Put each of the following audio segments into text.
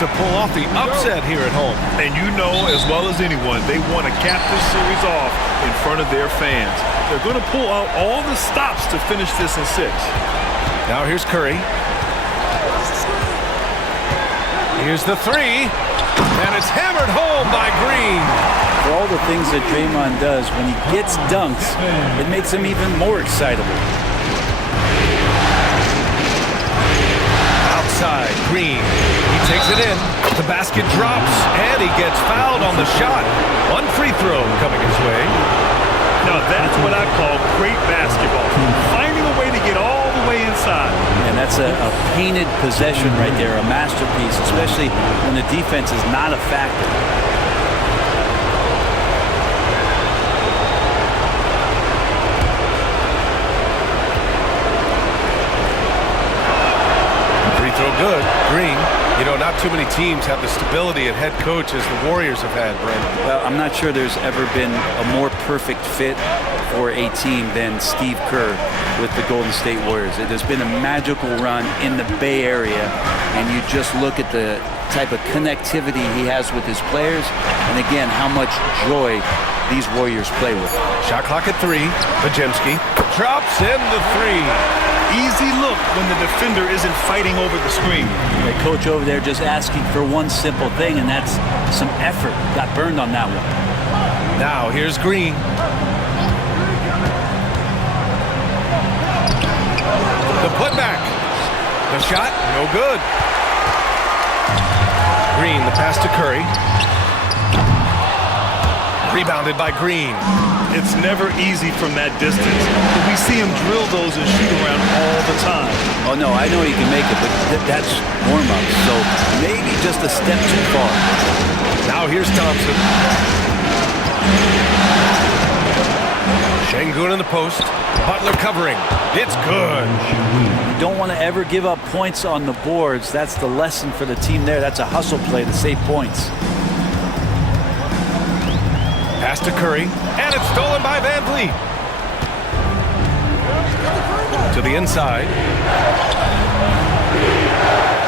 to pull off the upset here at home. And you know as well as anyone, they want to cap this series off in front of their fans. They're going to pull out all the stops to finish this in 6. Now here's Curry. Here's the three. And it's hammered home by Green. For all the things that Draymond does, when he gets dunks, it makes him even more excitable. Outside, Green. He takes it in. The basket drops, and he gets fouled on the shot. One free throw coming his way. Now that's what I call great basketball. Finding a way to get all the way inside. And that's a painted possession right there, a masterpiece, especially when the defense is not a factor. Free throw good. Green. You know, not too many teams have the stability at head coach as the Warriors have had, Brent. Well, I'm not sure there's ever been a more perfect fit for a team than Steve Kerr with the Golden State Warriors. It has been a magical run in the Bay Area, and you just look at the type of connectivity he has with his players, and again, how much joy these Warriors play with. Shot clock at 3. Bajemski drops in the 3. Easy look when the defender isn't fighting over the screen. The coach over there just asking for one simple thing, and that's some effort. Got burned on that one. Now here's Green. The putback. The shot, no good. Green, the pass to Curry. Rebounded by Green. It's never easy from that distance, but we see him drill those and shoot around all the time. Oh, no, I know he can make it, but that's warm-up, so maybe just a step too far. Now here's Thompson. Şengün in the post. Butler covering. It's good. You don't want to ever give up points on the boards. That's the lesson for the team there. That's a hustle play to save points. Pass to Curry, and it's stolen by Van Vliet. To the inside.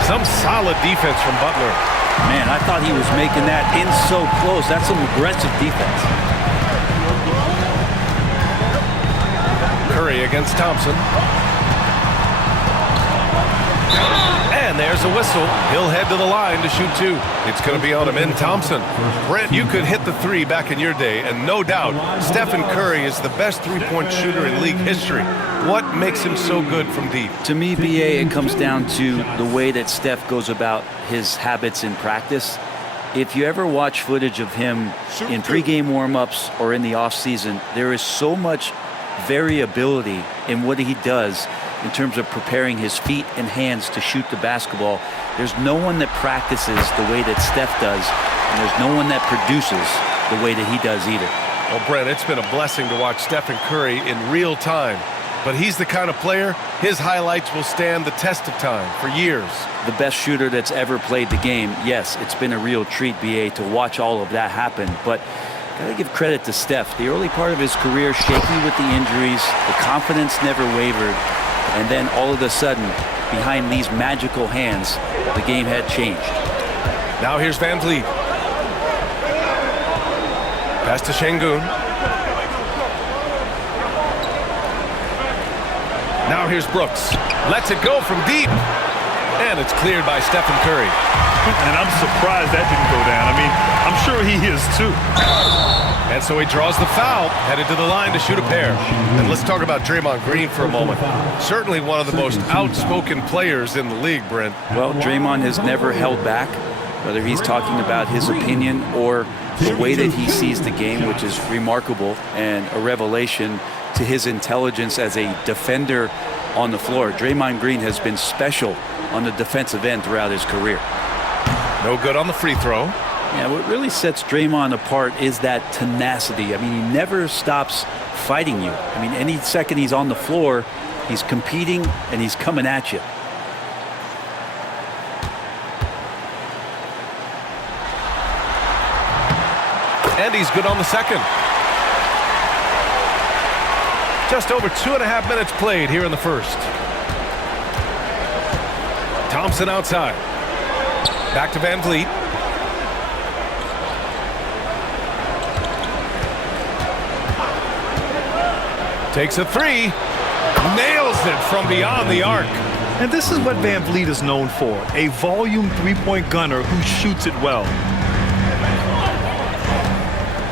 Some solid defense from Butler. Man, I thought he was making that in so close. That's some aggressive defense. Curry against Thompson. And there's a whistle. He'll head to the line to shoot 2. It's going to be on him in Thompson. Brent, you could hit the 3 back in your day, and no doubt, Stephen Curry is the best three-point shooter in league history. What makes him so good from deep? To me, BA, it comes down to the way that Steph goes about his habits in practice. If you ever watch footage of him in pregame warm-ups or in the offseason, there is so much variability in what he does in terms of preparing his feet and hands to shoot the basketball. There's no one that practices the way that Steph does, and there's no one that produces the way that he does either. Well, Brent, it's been a blessing to watch Stephen Curry in real time. But he's the kind of player, his highlights will stand the test of time for years. The best shooter that's ever played the game. Yes, it's been a real treat, BA, to watch all of that happen. But gotta give credit to Steph. The early part of his career, shaky with the injuries, the confidence never wavered. And then all of a sudden, behind these magical hands, the game had changed. Now here's Van Vliet. Pass to Şengün. Now here's Brooks. Lets it go from deep. And it's cleared by Stephen Curry. And I'm surprised that didn't go down. I mean, I'm sure he is too. And so he draws the foul, headed to the line to shoot a pair. And let's talk about Draymond Green for a moment. Certainly one of the most outspoken players in the league, Brent. Well, Draymond has never held back, whether he's talking about his opinion or the way that he sees the game, which is remarkable and a revelation to his intelligence as a defender on the floor. Draymond Green has been special on the defensive end throughout his career. No good on the free throw. Yeah, what really sets Draymond apart is that tenacity. I mean, he never stops fighting you. I mean, any second he's on the floor, he's competing and he's coming at you. And he's good on the second. Just over 2.5 minutes played here in the first. Thompson outside. Back to Van Vliet. Takes a three. Nails it from beyond the arc. And this is what Van Vliet is known for, a volume three-point gunner who shoots it well.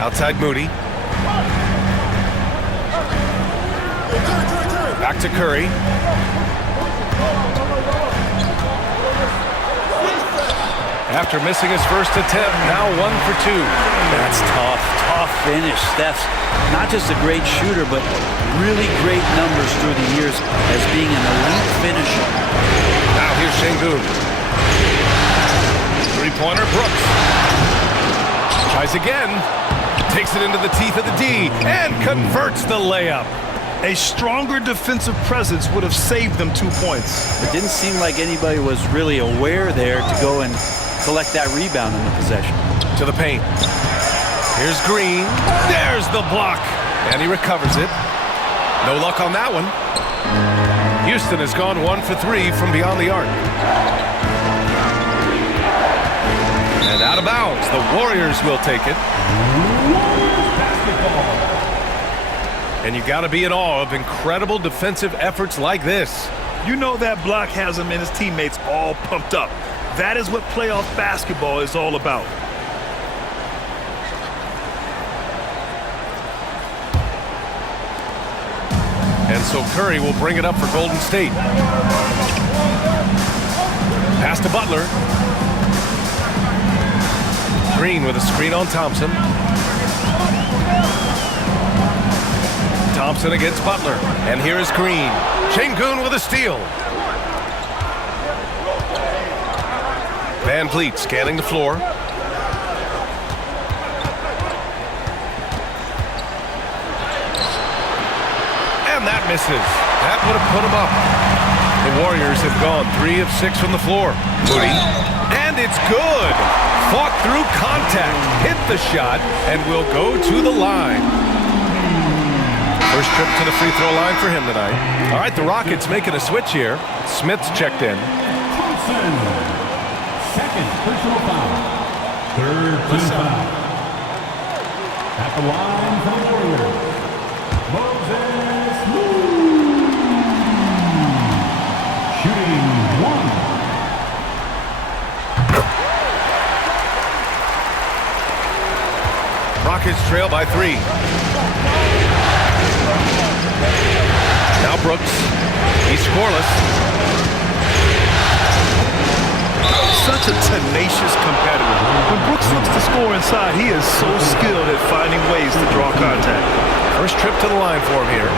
Outside Moody. Back to Curry. After missing his first attempt, now 1 for 2. That's tough finish. Steph's not just a great shooter, but really great numbers through the years as being an elite finisher. Now here's Şengün. Three-pointer, Brooks. Tries again. Takes it into the teeth of the D and converts the layup. A stronger defensive presence would have saved them 2 points. It didn't seem like anybody was really aware there to go and collect that rebound in the possession. To the paint. Here's Green. There's the block. And he recovers it. No luck on that one. Houston has gone 1 for 3 from beyond the arc. And out of bounds. The Warriors will take it. And you got to be in awe of incredible defensive efforts like this. You know that block has him and his teammates all pumped up. That is what playoff basketball is all about. And so Curry will bring it up for Golden State. Pass to Butler. Green with a screen on Thompson. Thompson against Butler. And here is Green. Şengün with a steal. Van Vliet scanning the floor. And that misses. That would have put him up. The Warriors have gone 3 of 6 from the floor. Moody. And it's good. Fought through contact. Hit the shot and will go to the line. First trip to the free throw line for him tonight. All right, the Rockets making a switch here. Smith's checked in. Second personal foul. Third team foul. At the line for the Warriors, Moses Moody. Shooting 1. Rockets trail by 3. Now Brooks. He's scoreless. Such a tenacious competitor. When Brooks looks to score inside, he is so skilled at finding ways to draw contact. First trip to the line for him here.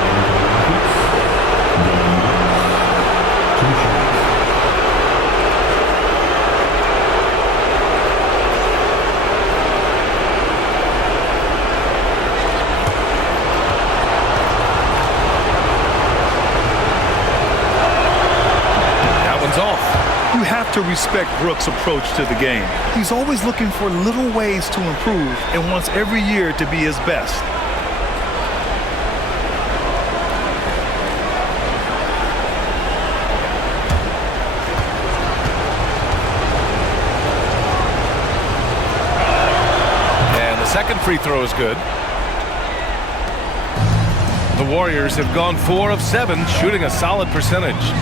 That one's off. You have to respect Brooks' approach to the game. He's always looking for little ways to improve and wants every year to be his best. And the second free throw is good. The Warriors have gone 4 of 7, shooting a solid percentage.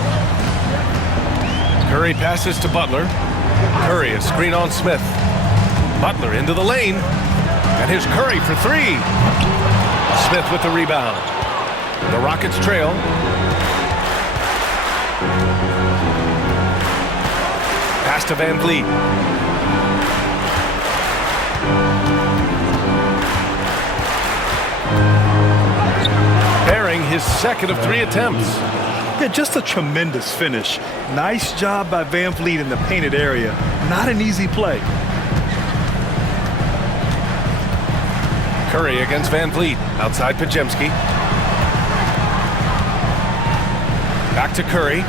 Curry passes to Butler. Curry, a screen on Smith. Butler into the lane. And here's Curry for 3. Smith with the rebound. The Rockets trail. Pass to Van Vliet. Bearing his second of 3 attempts. Yeah, just a tremendous finish. Nice job by Van Vliet in the painted area. Not an easy play. Curry against Van Vliet. Outside Podziemski. Back to Curry.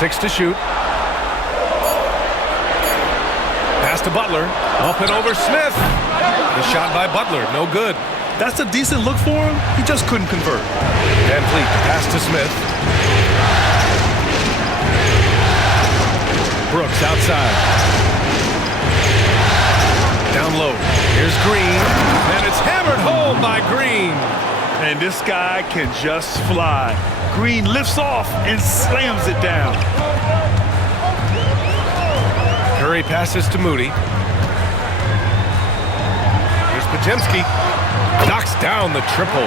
6 to shoot. Pass to Butler. Up and over Smith. The shot by Butler, no good. That's a decent look for him. He just couldn't convert. Van Vliet, pass to Smith. Brooks outside. Down low. Here's Green. And it's hammered home by Green. And this guy can just fly. Green lifts off and slams it down. Curry passes to Moody. Here's Podziemski. Knocks down the triple.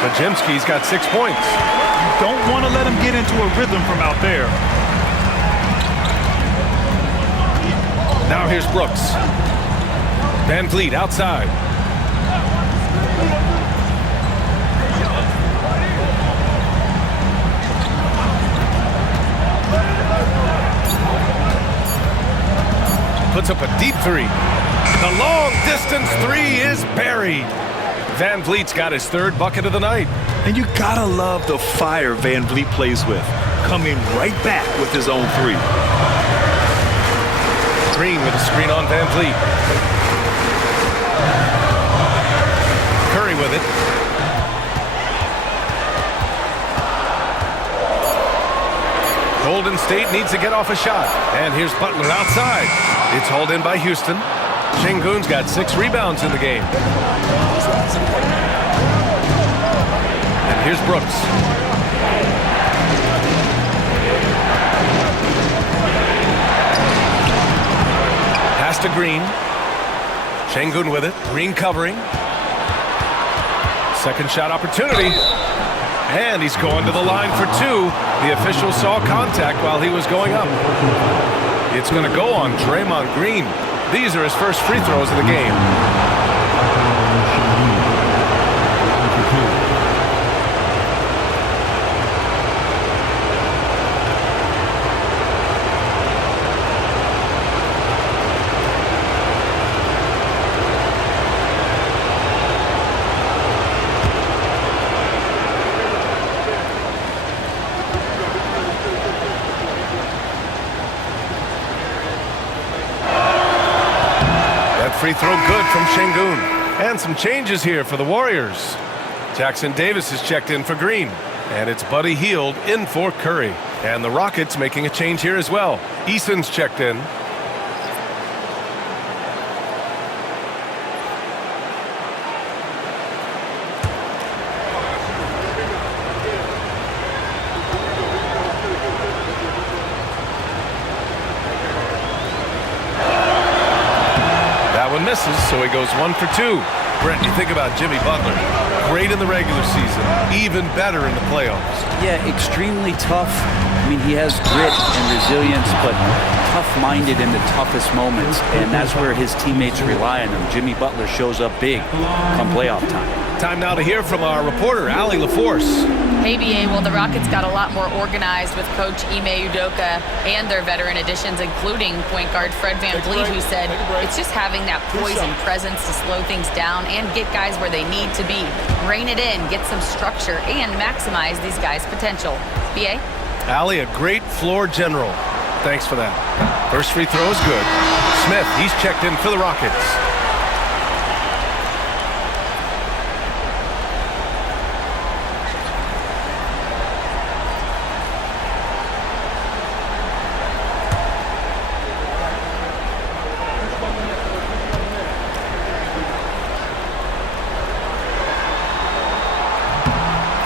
Podziemski's got 6 points. You don't want to let him get into a rhythm from out there. Now here's Brooks. Van Vliet outside. Puts up a deep three. The long distance three is buried. Van Vliet's got his third bucket of the night. And you gotta love the fire Van Vliet plays with. Coming right back with his own three. Green with a screen on Van Vliet. Curry with it. Golden State needs to get off a shot. And here's Butler outside. It's hauled in by Houston. Şengün's got 6 rebounds in the game. And here's Brooks. Pass to Green. Şengün with it. Green covering. Second shot opportunity. And he's going to the line for 2. The official saw contact while he was going up. It's going to go on Draymond Green. These are his first free throws of the game. Free throw good from Şengün. And some changes here for the Warriors. Jackson Davis is checked in for Green. And it's Buddy Hield in for Curry. And the Rockets making a change here as well. Eason's checked in. Misses, so he goes 1 for 2. Brent, you think about Jimmy Butler. Great in the regular season, even better in the playoffs. Yeah, extremely tough. I mean, he has grit and resilience, but tough-minded in the toughest moments, and that's where his teammates rely on him. Jimmy Butler shows up big come playoff time. Time now to hear from our reporter, Allie LaForce. Hey, BA. Well, the Rockets got a lot more organized with Coach Ime Udoka and their veteran additions, including point guard Fred VanVleet, who said it's just having that poise and presence to slow things down and get guys where they need to be. Rein it in, get some structure, and maximize these guys' potential. BA? Allie, a great floor general. Thanks for that. First free throw is good. Smith, he's checked in for the Rockets.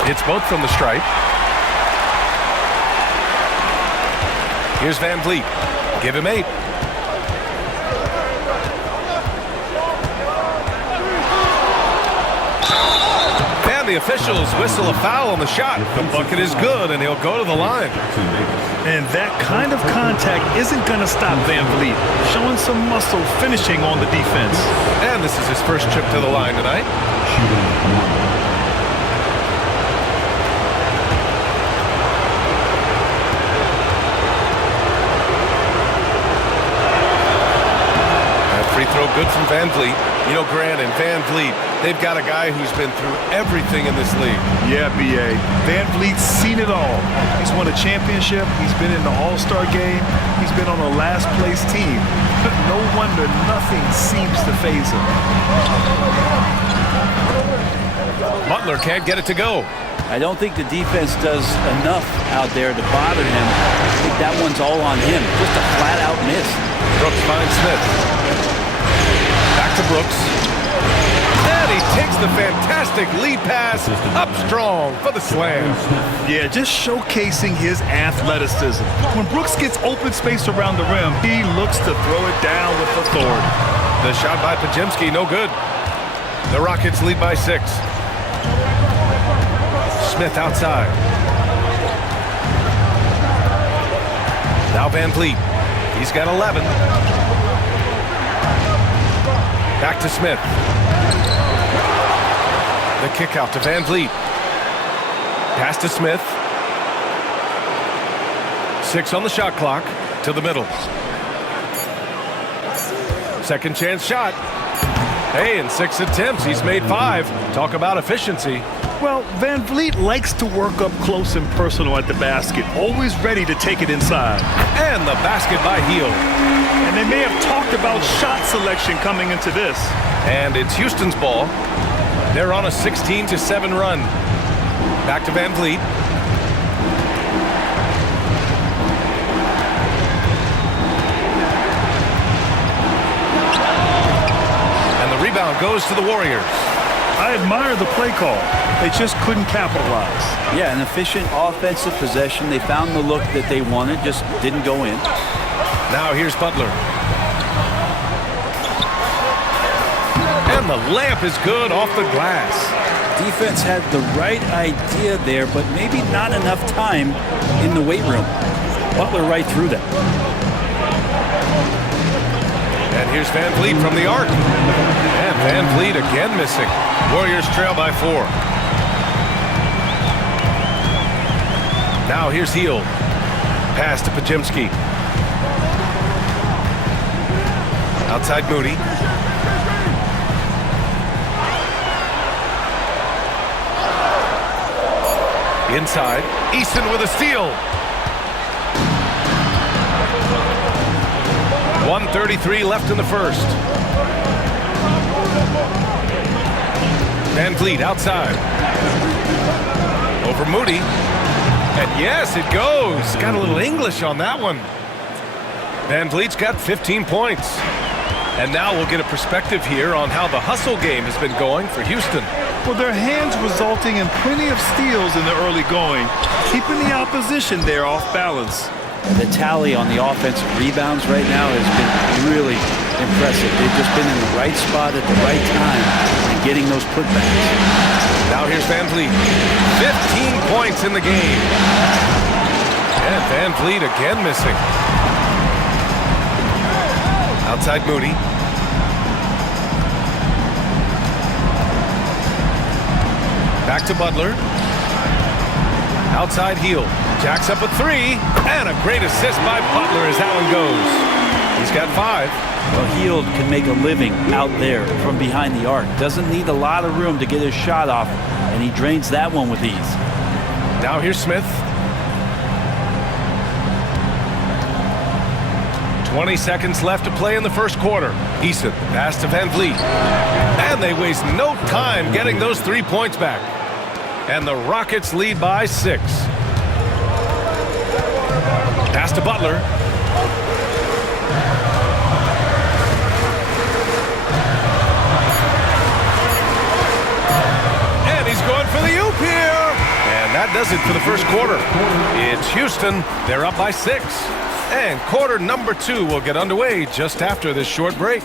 It's both from the stripe. Here's Van Vliet. Give him 8. And the officials whistle a foul on the shot. The bucket is good, and he'll go to the line. And that kind of contact isn't going to stop Van Vliet. Showing some muscle finishing on the defense. And this is his first trip to the line tonight. Free throw good from Van Vliet. You know, Grant and Van Vliet, they've got a guy who's been through everything in this league. Yeah, B.A. Van Vliet's seen it all. He's won a championship. He's been in the All-Star game. He's been on a last-place team. No wonder nothing seems to faze him. Butler can't get it to go. I don't think the defense does enough out there to bother him. I think that one's all on him. Just a flat-out miss. Brooks finds Smith. Back to Brooks. And he takes the fantastic lead pass up strong for the slam. Yeah, just showcasing his athleticism. When Brooks gets open space around the rim, he looks to throw it down with authority. The shot by Podziemski, no good. The Rockets lead by 6. Smith outside. Now Van Vliet. He's got 11. Back to Smith. The kick out to Van Vliet. Pass to Smith. 6 on the shot clock to the middle. Second chance shot. Hey, in 6 attempts, he's made 5. Talk about efficiency. Well, Van Vliet likes to work up close and personal at the basket, always ready to take it inside. And the basket by Hield. And they may have talked about shot selection coming into this. And it's Houston's ball. They're on a 16-7 run. Back to Van Vliet. And the rebound goes to the Warriors. I admire the play call. They just couldn't capitalize. Yeah, an efficient offensive possession. They found the look that they wanted, just didn't go in. Now here's Butler. And the layup is good off the glass. Defense had the right idea there, but maybe not enough time in the weight room. Butler right through them. And here's Van Vliet from the arc. And Van Vliet again missing. Warriors trail by 4. Now here's Hield. Pass to Podziemski. Outside Moody. Inside. Easton with a steal. 1:33 left in the first. Van Vliet outside. Over Moody. And yes, it goes. Got a little English on that one. Van Vliet's got 15 points. And now we'll get a perspective here on how the hustle game has been going for Houston. Well, their hands resulting in plenty of steals in the early going, keeping the opposition there off balance. The tally on the offensive rebounds right now has been really impressive. They've just been in the right spot at the right time and getting those putbacks. Now here's Van Vliet. 15 points in the game. And Van Vliet again missing. Outside Moody. Back to Butler. Outside Hield. Jacks up a 3. And a great assist by Butler as that one goes. He's got 5. Well, Hield can make a living out there from behind the arc. Doesn't need a lot of room to get his shot off, and he drains that one with ease. Now here's Smith. 20 seconds left to play in the first quarter. Easton, pass to Van Vliet. And they waste no time getting those 3 points back. And the Rockets lead by 6. Pass to Butler. And he's going for the oop here. And that does it for the first quarter. It's Houston. They're up by 6. And quarter number 2 will get underway just after this short break.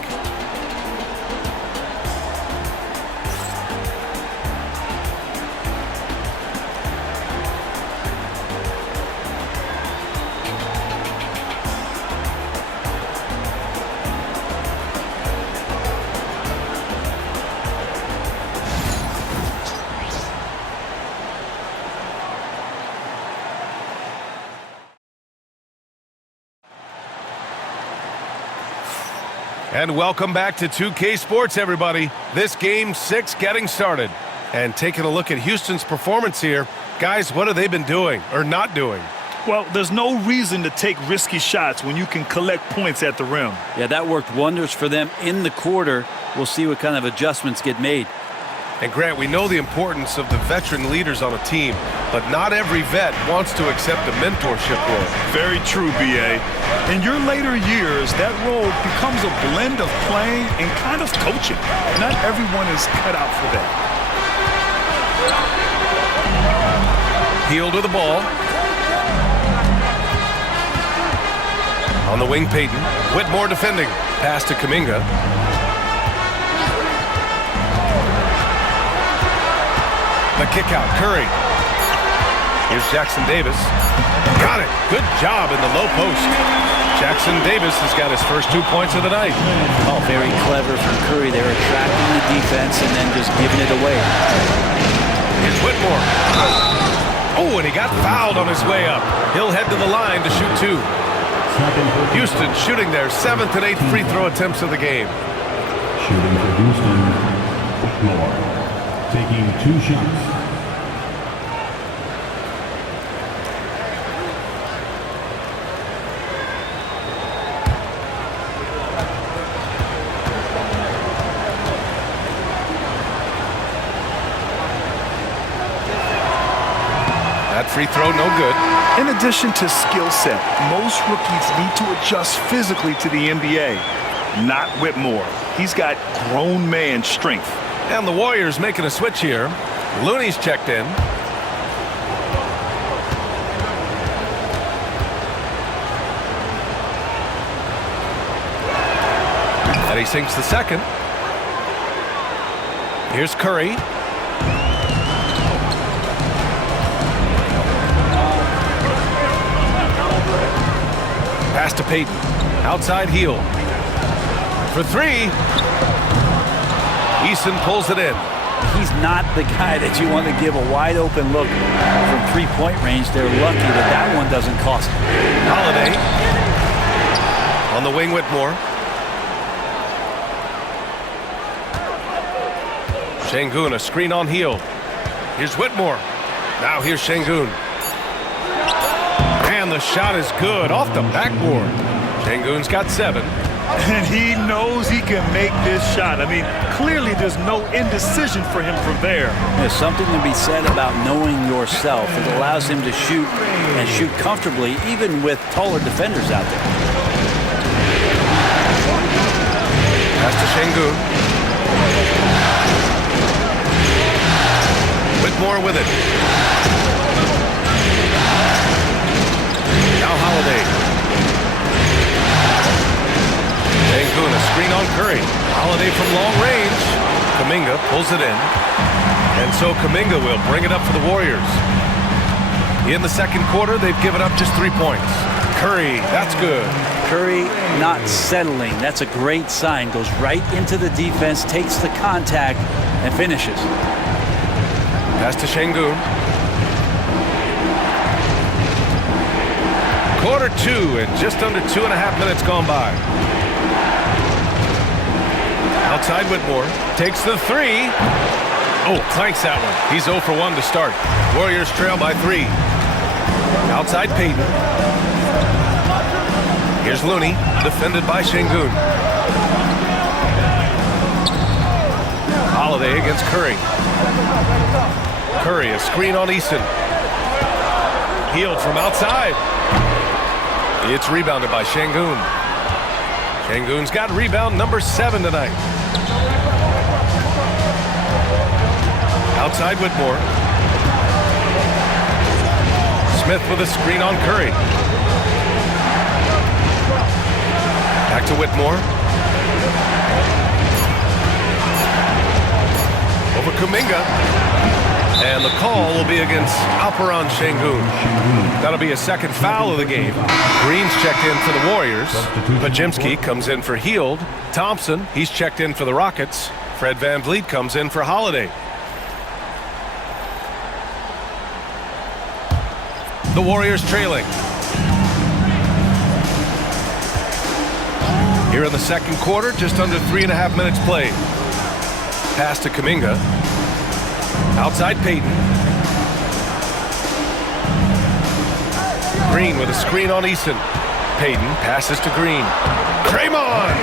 And welcome back to 2K Sports, everybody. This game 6 getting started. And taking a look at Houston's performance here. Guys, what have they been doing or not doing? Well, there's no reason to take risky shots when you can collect points at the rim. Yeah, that worked wonders for them in the quarter. We'll see what kind of adjustments get made. And Grant, we know the importance of the veteran leaders on a team, but not every vet wants to accept a mentorship role. Very true, B.A. In your later years, that role becomes a blend of playing and kind of coaching. Not everyone is cut out for that. Hield with the ball. On the wing, Payton. Whitmore defending. Pass to Kuminga. The kick out, Curry. Here's Jackson Davis. Got it. Good job in the low post. Jackson Davis has got his first 2 points of the night. Oh, very clever from Curry. They're attracting the defense and then just giving it away. Here's Whitmore. Oh, and he got fouled on his way up. He'll head to the line to shoot 2. Houston shooting their 7th and 8th free throw attempts of the game. Shooting for Houston, Whitmore. Taking 2 shots. That free throw, no good. In addition to skill set, most rookies need to adjust physically to the NBA. Not Whitmore. He's got grown man strength. And the Warriors making a switch here. Looney's checked in. And he sinks the second. Here's Curry. Pass to Payton. Outside heel. For 3. Eason pulls it in. He's not the guy that you want to give a wide open look from 3-point range. They're lucky that that one doesn't cost them. Holiday. On the wing, Whitmore. Şengün, a screen on heel. Here's Whitmore. Now here's Şengün. And the shot is good off the backboard. Şengün's got 7. And he knows he can make this shot. I mean, clearly there's no indecision for him from there. There's something to be said about knowing yourself. It allows him to shoot and shoot comfortably, even with taller defenders out there. Pass to Şengün. Whitmore with it. Now Holiday. Şengün, a screen on Curry. Holiday from long range. Kuminga pulls it in. And so Kuminga will bring it up for the Warriors. In the second quarter, they've given up just 3 points. Curry, that's good. Curry not settling. That's a great sign. Goes right into the defense, takes the contact, and finishes. Pass to Şengün. Quarter 2 and just under 2.5 minutes gone by. Outside Whitmore. Takes the 3. Oh, clanks that one. He's 0 for 1 to start. Warriors trail by 3. Outside Payton. Here's Looney, defended by Şengün. Holiday against Curry. Curry, a screen on Eason. Healed from outside. It's rebounded by Şengün. Şengün's got rebound number 7 tonight. Outside Whitmore. Smith with a screen on Curry. Back to Whitmore. Over Kuminga. And the call will be against Alperen Şengün. That'll be a second foul of the game. Green's checked in for the Warriors. Pajemski comes in for Hield. Thompson, he's checked in for the Rockets. Fred VanVleet comes in for Holiday. The Warriors trailing. Here in the second quarter, just under 3.5 minutes played. Pass to Kuminga. Outside Payton. Green with a screen on Eason. Payton passes to Green. Draymond!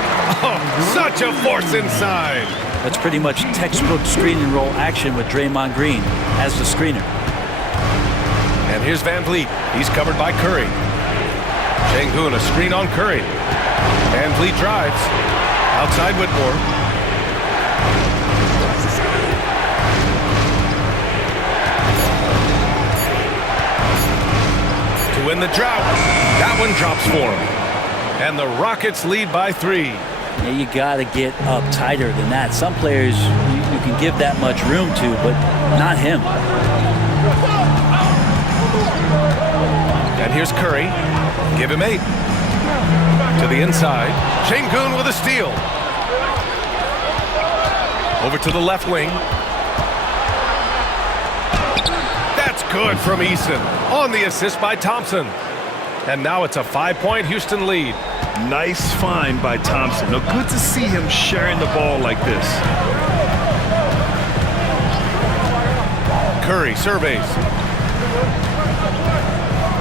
Oh, such a force inside. That's pretty much textbook screen and roll action with Draymond Green as the screener. And here's Van Vliet. He's covered by Curry. Şengün, a screen on Curry. Van Vliet drives. Outside Whitmore. To win the drought. That one drops for him. And the Rockets lead by 3. Yeah, you got to get up tighter than that. Some players you can give that much room to, but not him. And here's Curry. Give him 8. To the inside. Şengün with a steal. Over to the left wing. That's good from Eason. On the assist by Thompson. And now it's a 5-point Houston lead. Nice find by Thompson. Now, good to see him sharing the ball like this. Curry surveys.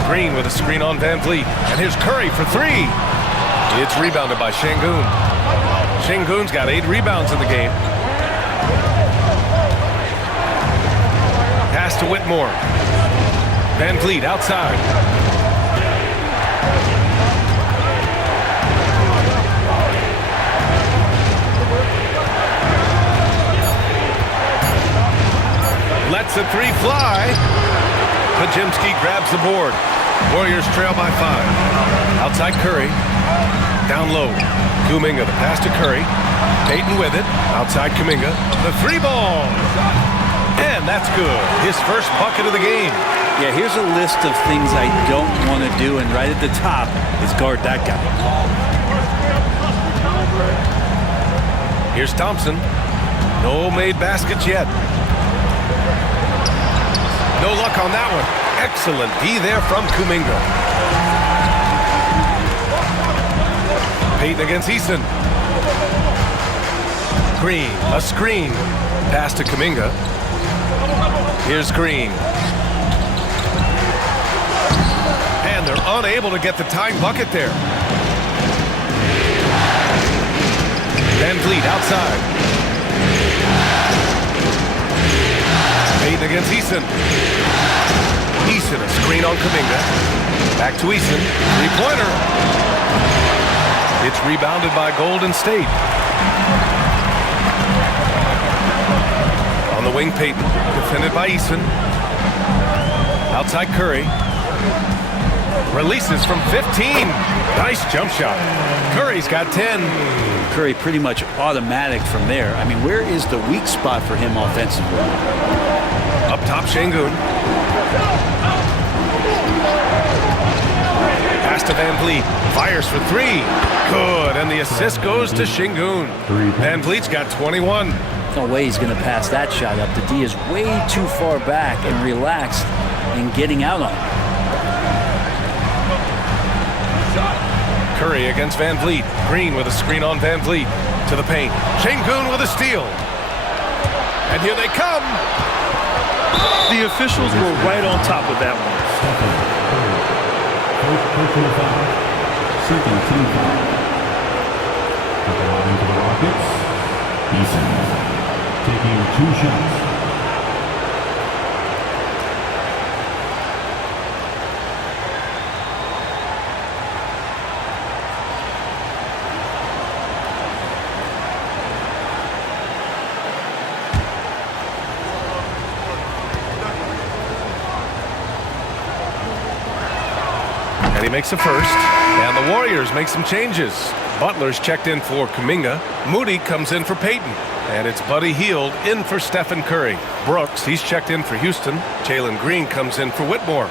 Green with a screen on Van Vliet. And here's Curry for 3. It's rebounded by Şengün. Şengün's got 8 rebounds in the game. Pass to Whitmore. Van Vliet outside. Lets the 3 fly. Podziemski grabs the board. Warriors trail by 5. Outside Curry. Down low. Kuminga, the pass to Curry. Payton with it. Outside Kuminga. The 3 ball. And that's good. His first bucket of the game. Yeah, here's a list of things I don't want to do, and right at the top is guard that guy. Here's Thompson. No made baskets yet. No luck on that one. Excellent D there from Kuminga. Payton against Eason. Green, a screen. Pass to Kuminga. Here's Green. And they're unable to get the tying bucket there. Van Vliet outside. Payton against Eason. Eason, a screen on Kuminga. Back to Eason. 3-pointer. It's rebounded by Golden State. On the wing, Payton. Defended by Eason. Outside Curry. Releases from 15. Nice jump shot. Curry's got 10. Curry pretty much automatic from there. I mean, where is the weak spot for him offensively? Up top, Şengün. Pass to Van Vliet. Fires for 3. Good. And the assist goes to Şengün. Van Vliet's got 21. No way he's going to pass that shot up. The D is way too far back and relaxed in getting out on it. Curry against Van Vliet. Green with a screen on Van Vliet. To the paint. Şengün with a steal. And here they come. The officials were right on top of that one. First personal foul. Second team foul. At the line to the Rockets, Eason taking 2 shots. And he makes a first. And the Warriors make some changes. Butler's checked in for Kuminga. Moody comes in for Payton. And it's Buddy Hield in for Stephen Curry. Brooks, he's checked in for Houston. Jalen Green comes in for Whitmore.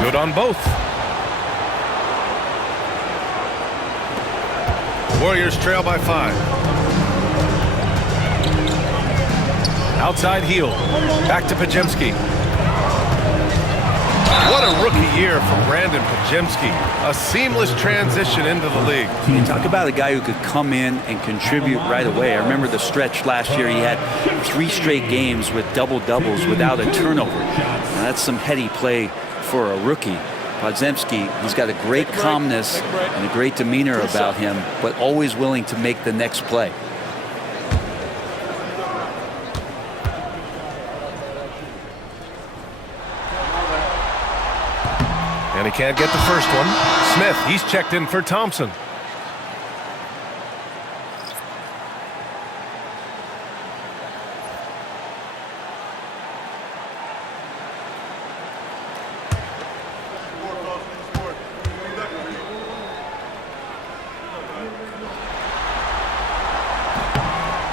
Good on both. Warriors trail by 5. Outside Hield. Back to Podziemski. What a rookie year for Brandon Pajemski. A seamless transition into the league. You talk about a guy who could come in and contribute right away. I remember the stretch last year. He had 3 straight games with double-doubles without a turnover. Now, that's some heady play for a rookie. Podziemski, he's got a great calmness and a great demeanor about him, but always willing to make the next play. And he can't get the first one. Smith, he's checked in for Thompson.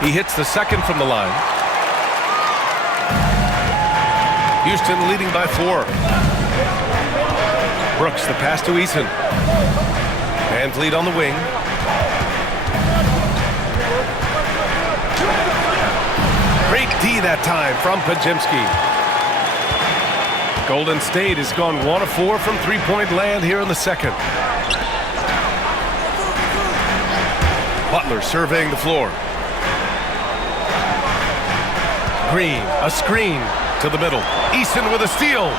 He hits the second from the line. Houston leading by 4. Brooks, the pass to Eason. Van Vliet on the wing. Great D that time from Pajemski. Golden State has gone 1 of 4 from three-point land here in the second. Butler surveying the floor. Green, a screen to the middle. Eason with a steal.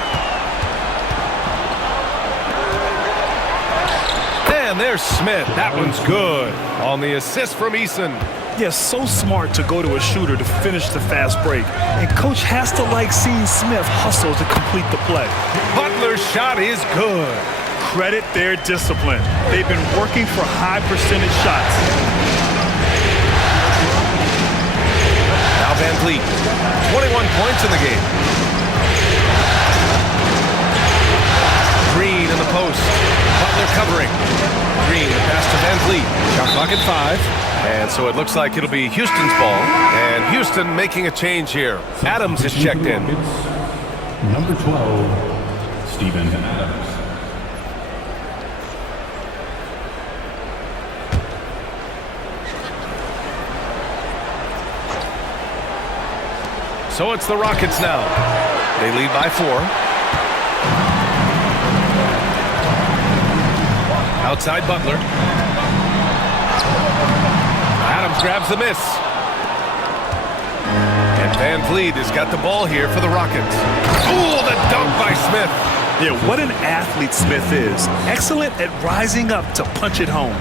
And there's Smith. That one's good on the assist from Eason. Yeah, so smart to go to a shooter to finish the fast break. And coach has to like seeing Smith hustle to complete the play. Butler's shot is good. Credit their discipline. They've been working for high percentage shots. Now Van Vliet, 21 points in the game. Green in the post. Butler covering. Green, the pass to Van Vliet. Shot clock at 5. And so it looks like it'll be Houston's ball. And Houston making a change here. Adams is checked in. Number 12, Steven Adams. So it's the Rockets now. They lead by 4. Outside Butler. Adams grabs the miss. And Van Vliet has got the ball here for the Rockets. Ooh, the dunk by Smith. Yeah, what an athlete Smith is. Excellent at rising up to punch it home.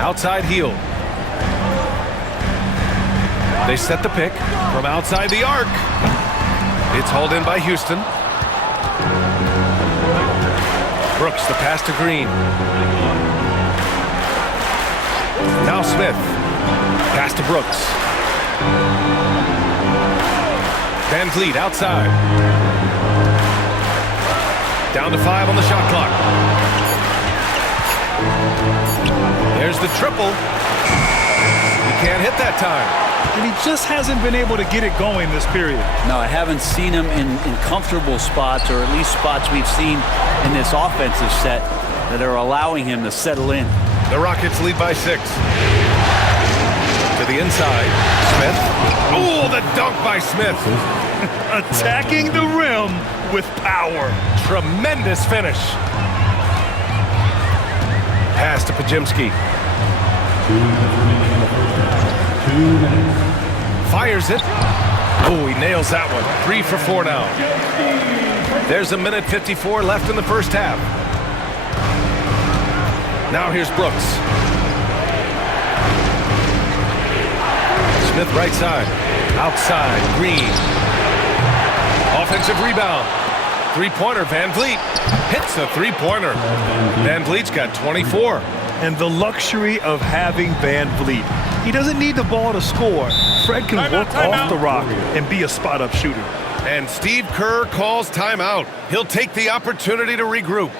Outside heel. They set the pick from outside the arc. It's hauled in by Houston. Brooks, the pass to Green. Now Smith. Pass to Brooks. Van Vliet outside. Down to 5 on the shot clock. There's the triple. He can't hit that time. And he just hasn't been able to get it going this period. No, I haven't seen him in comfortable spots, or at least spots we've seen in this offensive set that are allowing him to settle in. The Rockets lead by 6. To the inside, Smith. Oh, the dunk by Smith. Attacking the rim with power. Tremendous finish. Pass to Pajemski. 2 minutes remaining in the first half. 2 minutes. Fires it. Oh, he nails that one. 3 for 4 now. There's 1:54 left in the first half. Now here's Brooks. Smith right side. Outside. Green. Offensive rebound. Three-pointer. Van Vliet hits a three-pointer. Van Vliet's got 24. And the luxury of having Van Vliet. He doesn't need the ball to score. Fred can work off the rock and be a spot-up shooter. And Steve Kerr calls timeout. He'll take the opportunity to regroup.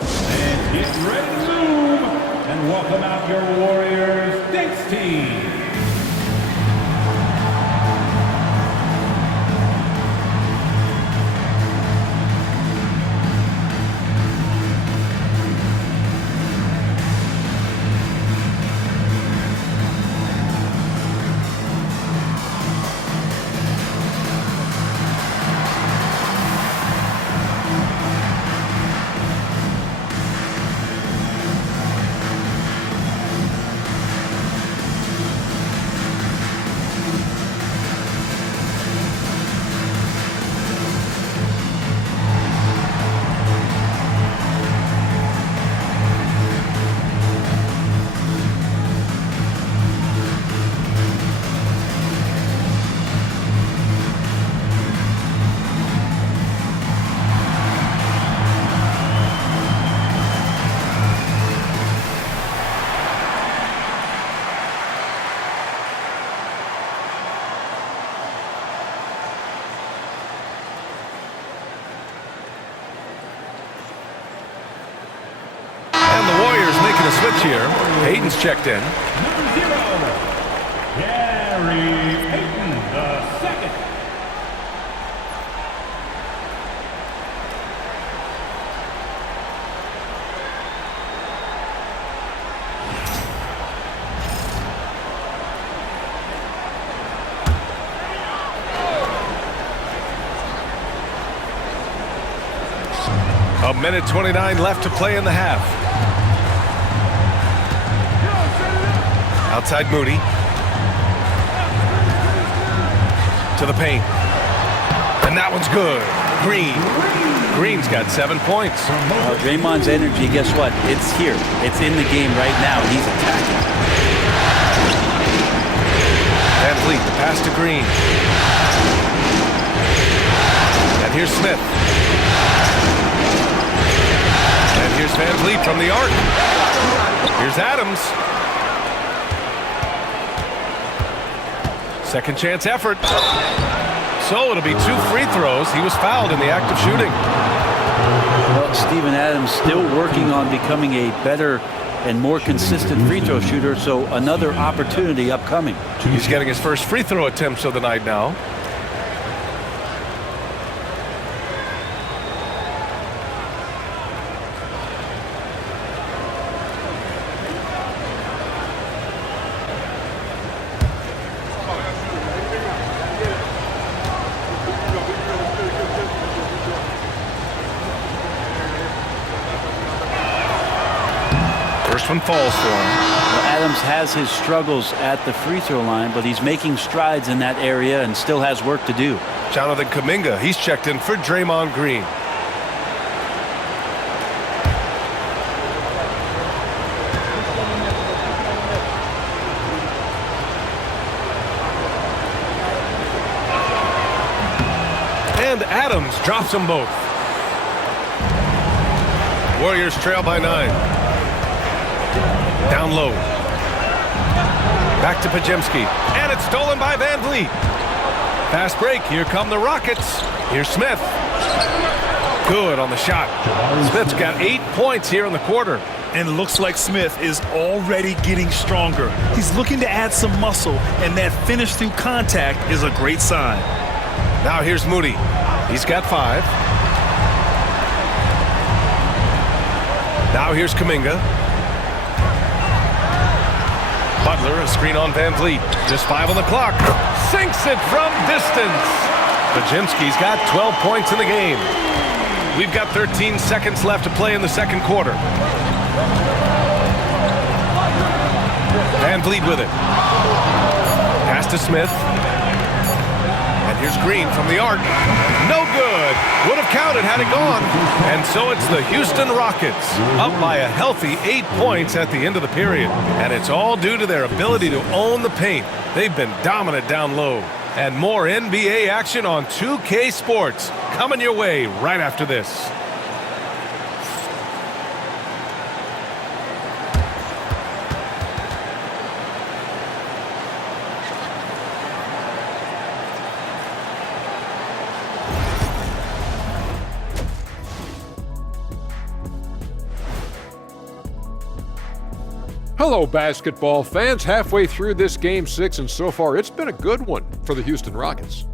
And get ready to move. And welcome out your Warriors Knicks team. making a switch here. Payton's checked in. Number 0, Gary Payton, the second. A minute 29 left to play in the half. Outside Moody. To the paint. And that one's good. Green's got 7 points. Draymond's energy, guess what? It's here. It's in the game right now. He's attacking. Van Vliet, the pass to Green. And here's Smith. And here's Van Vliet from the arc. Here's Adams. Second chance effort. So it'll be 2 free throws. He was fouled in the act of shooting. Well, Steven Adams still working on becoming a better and more consistent free throw shooter, so another opportunity upcoming. He's getting his first free throw attempts of the night now. First one falls for him. Well, Adams has his struggles at the free throw line, but he's making strides in that area and still has work to do. Jonathan Kuminga, he's checked in for Draymond Green. And Adams drops them both. Warriors trail by 9. Down low. Back to Pajemski. And it's stolen by Van Vliet. Fast break. Here come the Rockets. Here's Smith. Good on the shot. Smith's got 8 points here in the quarter. And it looks like Smith is already getting stronger. He's looking to add some muscle, and that finish through contact is a great sign. Now here's Moody. He's got 5. Now here's Kuminga. Butler, a screen on Van Vliet. Just 5 on the clock. Sinks it from distance. Pajemski's got 12 points in the game. We've got 13 seconds left to play in the second quarter. Van Vliet with it. Pass to Smith. And here's Green from the arc. No good. Would have counted had it gone. And so it's the Houston Rockets up by a healthy 8 points at the end of the period. And it's all due to their ability to own the paint. They've been dominant down low. And more NBA action on 2K Sports coming your way right after this. Hello, basketball fans. Halfway through this Game 6, and so far it's been a good one for the Houston Rockets.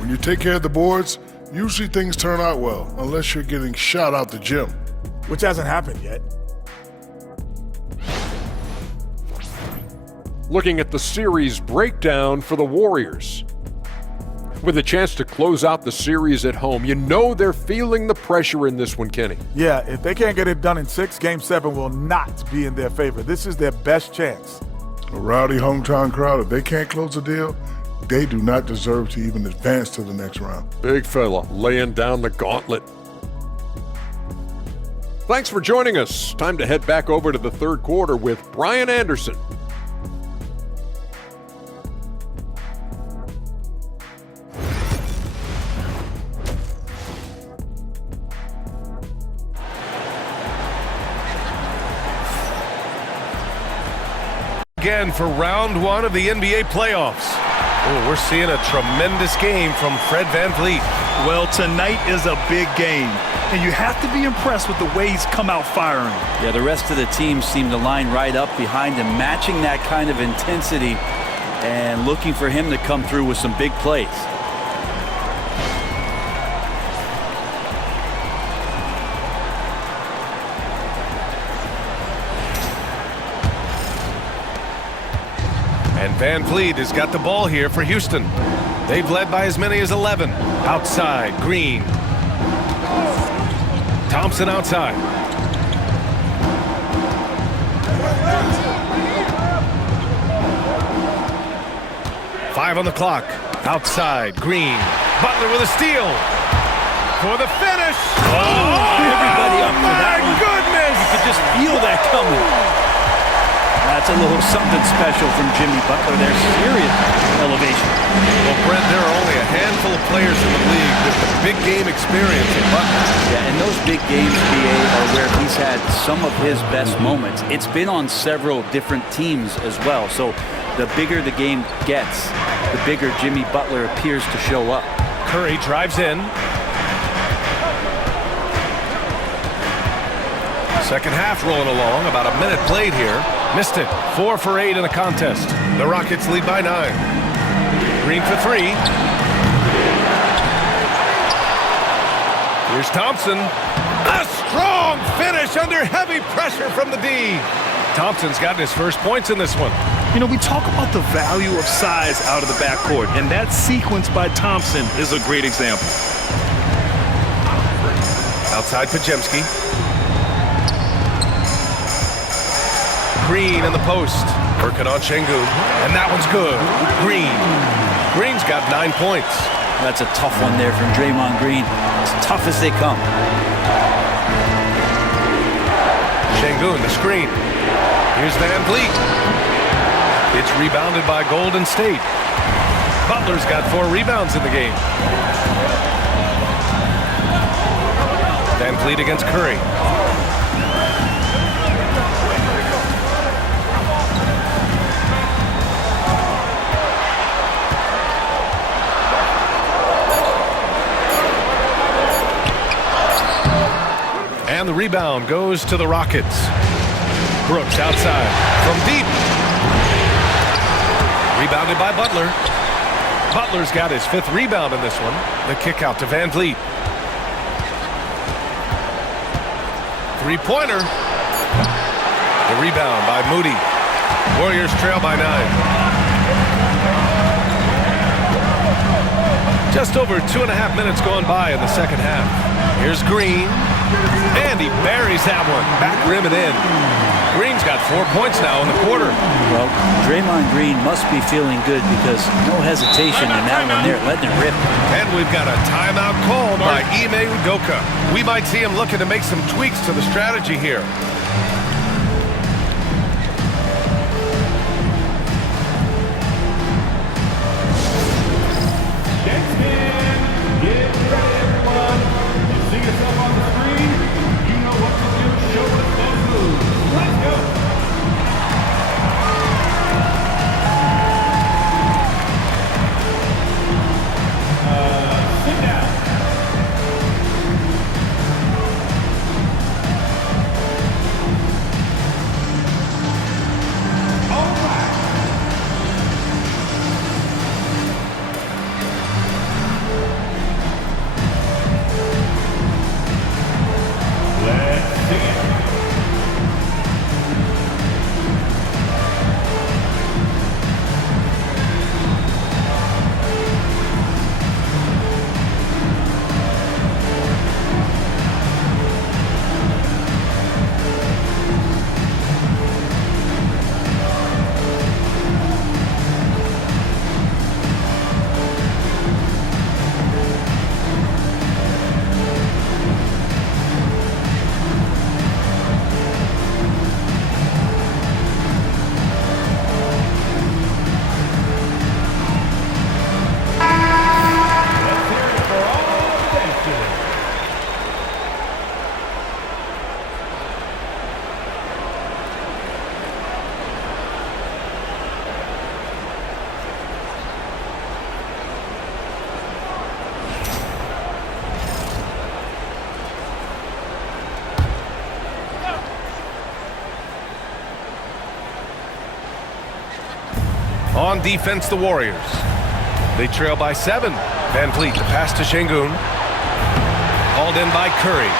When you take care of the boards, usually things turn out well, unless you're getting shot out the gym. Which hasn't happened yet. Looking at the series breakdown for the Warriors. With a chance to close out the series at home, you know they're feeling the pressure in this one, Kenny. Yeah, if they can't get it done in 6, Game 7 will not be in their favor. This is their best chance. A rowdy hometown crowd, if they can't close the deal, they do not deserve to even advance to the next round. Big fella laying down the gauntlet. Thanks for joining us. Time to head back over to the third quarter with Brian Anderson. Again for round 1 of the NBA playoffs. Oh, we're seeing a tremendous game from Fred Van Vliet. Well, tonight is a big game. and you have to be impressed with the way he's come out firing. Yeah, the rest of the team seemed to line right up behind him, matching that kind of intensity and looking for him to come through with some big plays. And Van Vliet has got the ball here for Houston. They've led by as many as 11. Outside, Green. Thompson outside. Five on the clock. Outside, Green. Butler with a steal. For the finish. Everybody up for that one. My goodness! You could just feel that coming. That's a little something special from Jimmy Butler there. Serious elevation. Well, Brent, there are only a handful of players in the league with the big game experience in Butler. Yeah, and those big games, BA, are where he's had some of his best moments. It's been on several different teams as well. So the bigger the game gets, the bigger Jimmy Butler appears to show up. Curry drives in. Second half rolling along, about a minute played here. Missed it. 4 for 8 in the contest. The Rockets lead by 9. Green for 3. Here's Thompson. A strong finish under heavy pressure from the D. Thompson's gotten his first points in this one. You know, we talk about the value of size out of the backcourt, and that sequence by Thompson is a great example. Outside Pajemski. Green in the post. Working on Şengün. And that one's good. Green. Green's got 9 points. That's a tough one there from Draymond Green. As tough as they come. Şengün, the screen. Here's Van Vliet. It's rebounded by Golden State. Butler's got 4 rebounds in the game. Van Vliet against Curry. And the rebound goes to the Rockets. Brooks outside from deep. Rebounded by Butler. Butler's got his 5th rebound in this one. The kick out to Van Vliet. Three-pointer. The rebound by Moody. Warriors trail by 9. Just over 2.5 minutes gone by in the second half. Here's Green. And he buries that one. Back rim and in. Green's got 4 points now in the quarter. Well, Draymond Green must be feeling good because no hesitation in that one there, letting it rip. And we've got a timeout called by Ime Udoka. We might see him looking to make some tweaks to the strategy here. On defense, the Warriors. They trail by 7. Van Vliet, the pass to Şengün. Hauled in by Curry.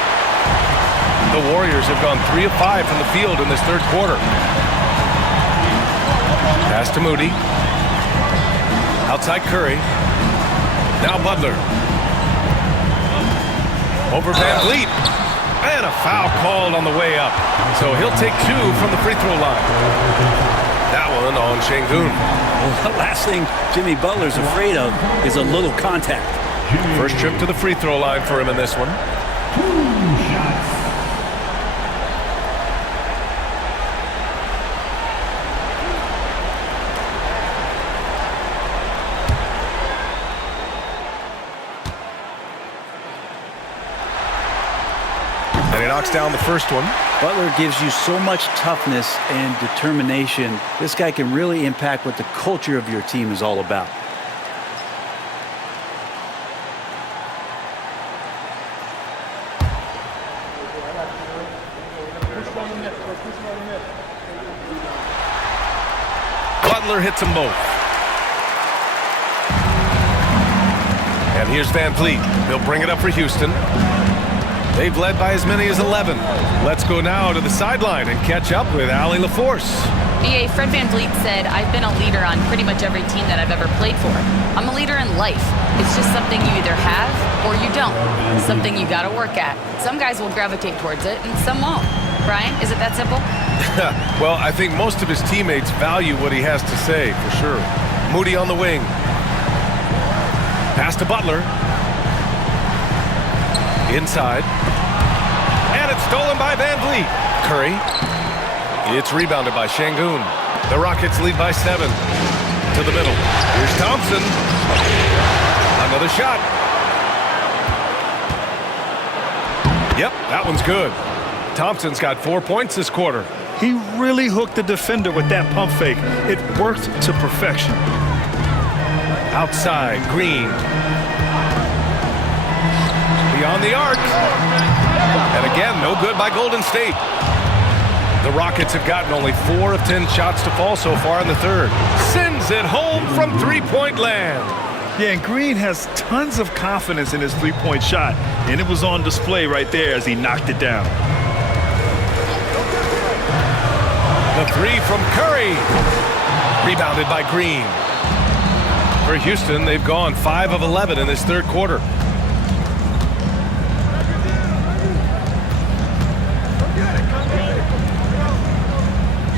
The Warriors have gone 3 of 5 from the field in this third quarter. Pass to Moody. Outside Curry. Now Butler. Over Van Vliet. And a foul called on the way up. So he'll take 2 from the free throw line. That one on Şengün. Well, the last thing Jimmy Butler's afraid of is a little contact. First trip to the free throw line for him in this one. 2 shots. And he knocks down the first one. Butler gives you so much toughness and determination. This guy can really impact what the culture of your team is all about. Butler hits them both. And here's Van Vliet. He'll bring it up for Houston. They've led by as many as 11. Let's go now to the sideline and catch up with Allie LaForce. BA, Fred Van Vliet said, I've been a leader on pretty much every team that I've ever played for. I'm a leader in life. It's just something you either have or you don't. Something you got to work at. Some guys will gravitate towards it and some won't. Brian, is it that simple? Well, I think most of his teammates value what he has to say, for sure. Moody on the wing. Pass to Butler. Inside. And it's stolen by Van Vliet. Curry. It's rebounded by Şengün. The Rockets lead by 7. To the middle. Here's Thompson. Another shot. Yep, that one's good. Thompson's got 4 points this quarter. He really hooked the defender with that pump fake. It worked to perfection. Outside, Green. Beyond the arc. And again, no good by Golden State. The Rockets have gotten only 4 of 10 shots to fall so far in the third. Sends it home from three-point land. Yeah, and Green has tons of confidence in his three-point shot, and it was on display right there as he knocked it down. The 3 from Curry. Rebounded by Green. For Houston, they've gone 5 of 11 in this third quarter.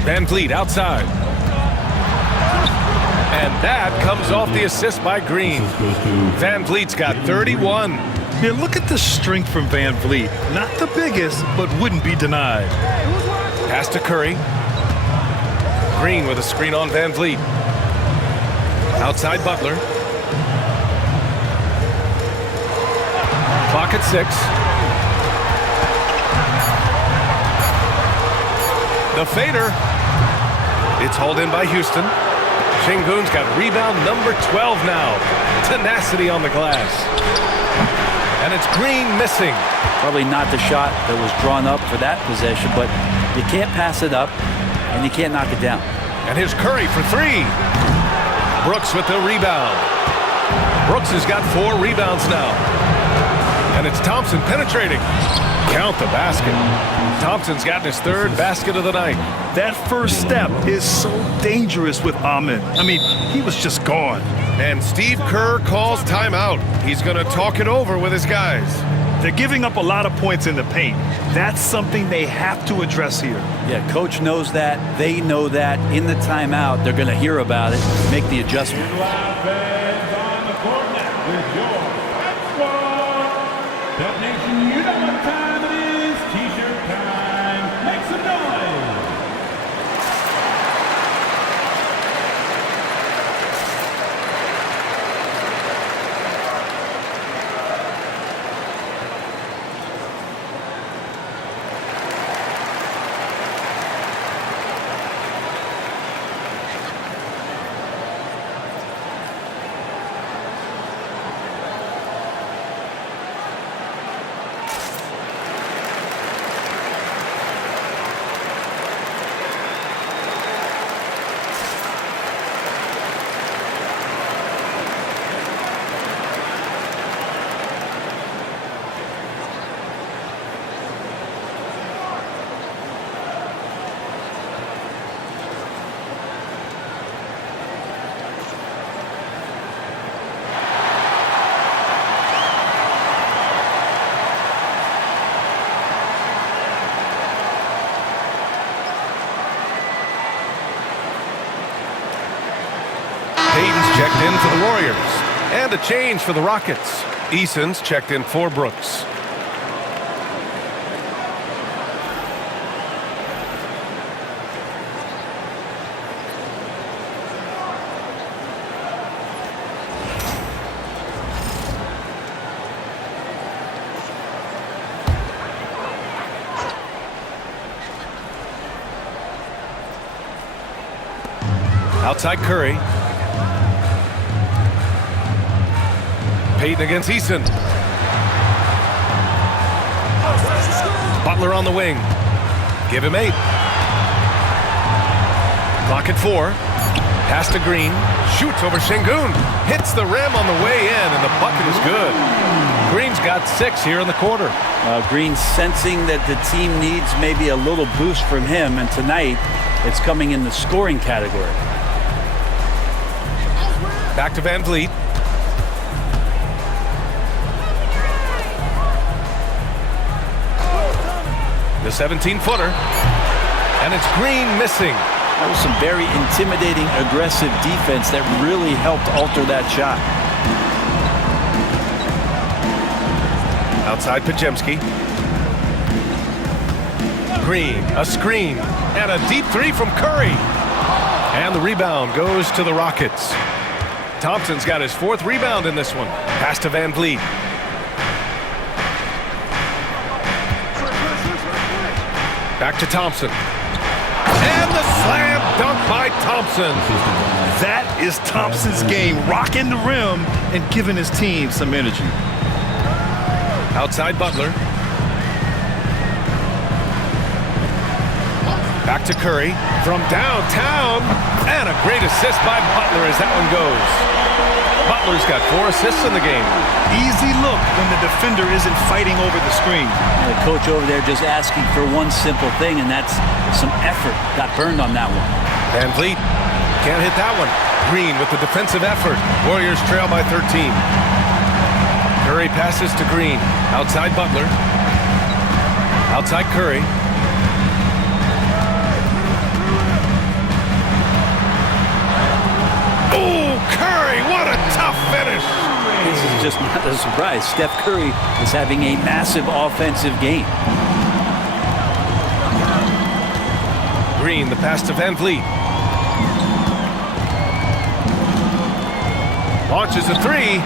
Van Vliet outside. And that comes off the assist by Green. Van Vliet's got 31. Yeah, look at the strength from Van Vliet. Not the biggest, but wouldn't be denied. Pass to Curry. Green with a screen on Van Vliet. Outside Butler. Clock at 6. The fader. It's hauled in by Houston. Şengün's got rebound number 12 now. Tenacity on the glass. And it's Green missing. Probably not the shot that was drawn up for that possession, but you can't pass it up and you can't knock it down. And here's Curry for 3. Brooks with the rebound. Brooks has got 4 rebounds now. And it's Thompson penetrating. Count the basket. Thompson's gotten his 3rd basket of the night. That first step is so dangerous with Amin. I mean, he was just gone. And Steve Kerr calls timeout. He's going to talk it over with his guys. They're giving up a lot of points in the paint. That's something they have to address here. Yeah, coach knows that. They know that. In the timeout, they're going to hear about it, make the adjustment. checked in for the Warriors. And a change for the Rockets. Eason's checked in for Brooks. Outside Curry. Payton against Eason. Butler on the wing. Give him 8. Clock at 4. Pass to Green. Shoots over Şengün. Hits the rim on the way in, and the bucket is good. Green's got 6 here in the quarter. Green sensing that the team needs maybe a little boost from him, and tonight it's coming in the scoring category. Back to Van Vliet. The 17-footer. And it's Green missing. That was some very intimidating, aggressive defense that really helped alter that shot. Outside Podziemski. Green, a screen, and a deep 3 from Curry. And the rebound goes to the Rockets. Thompson's got his 4th rebound in this one. Pass to Van Vliet. Back to Thompson. And the slam dunk by Thompson. That is Thompson's game, rocking the rim and giving his team some energy. Outside Butler. Back to Curry from downtown. And a great assist by Butler as that one goes. Butler's got 4 assists in the game. Easy look when the defender isn't fighting over the screen. And the coach over there just asking for one simple thing, and that's some effort. Got burned on that one. Van Vliet can't hit that one. Green with the defensive effort. Warriors trail by 13. Curry passes to Green. Outside Butler. Outside Curry. Oh, Curry, what a tough finish. This is just not a surprise. Steph Curry is having a massive offensive game. Green, the pass to Van Vliet. Launches a 3.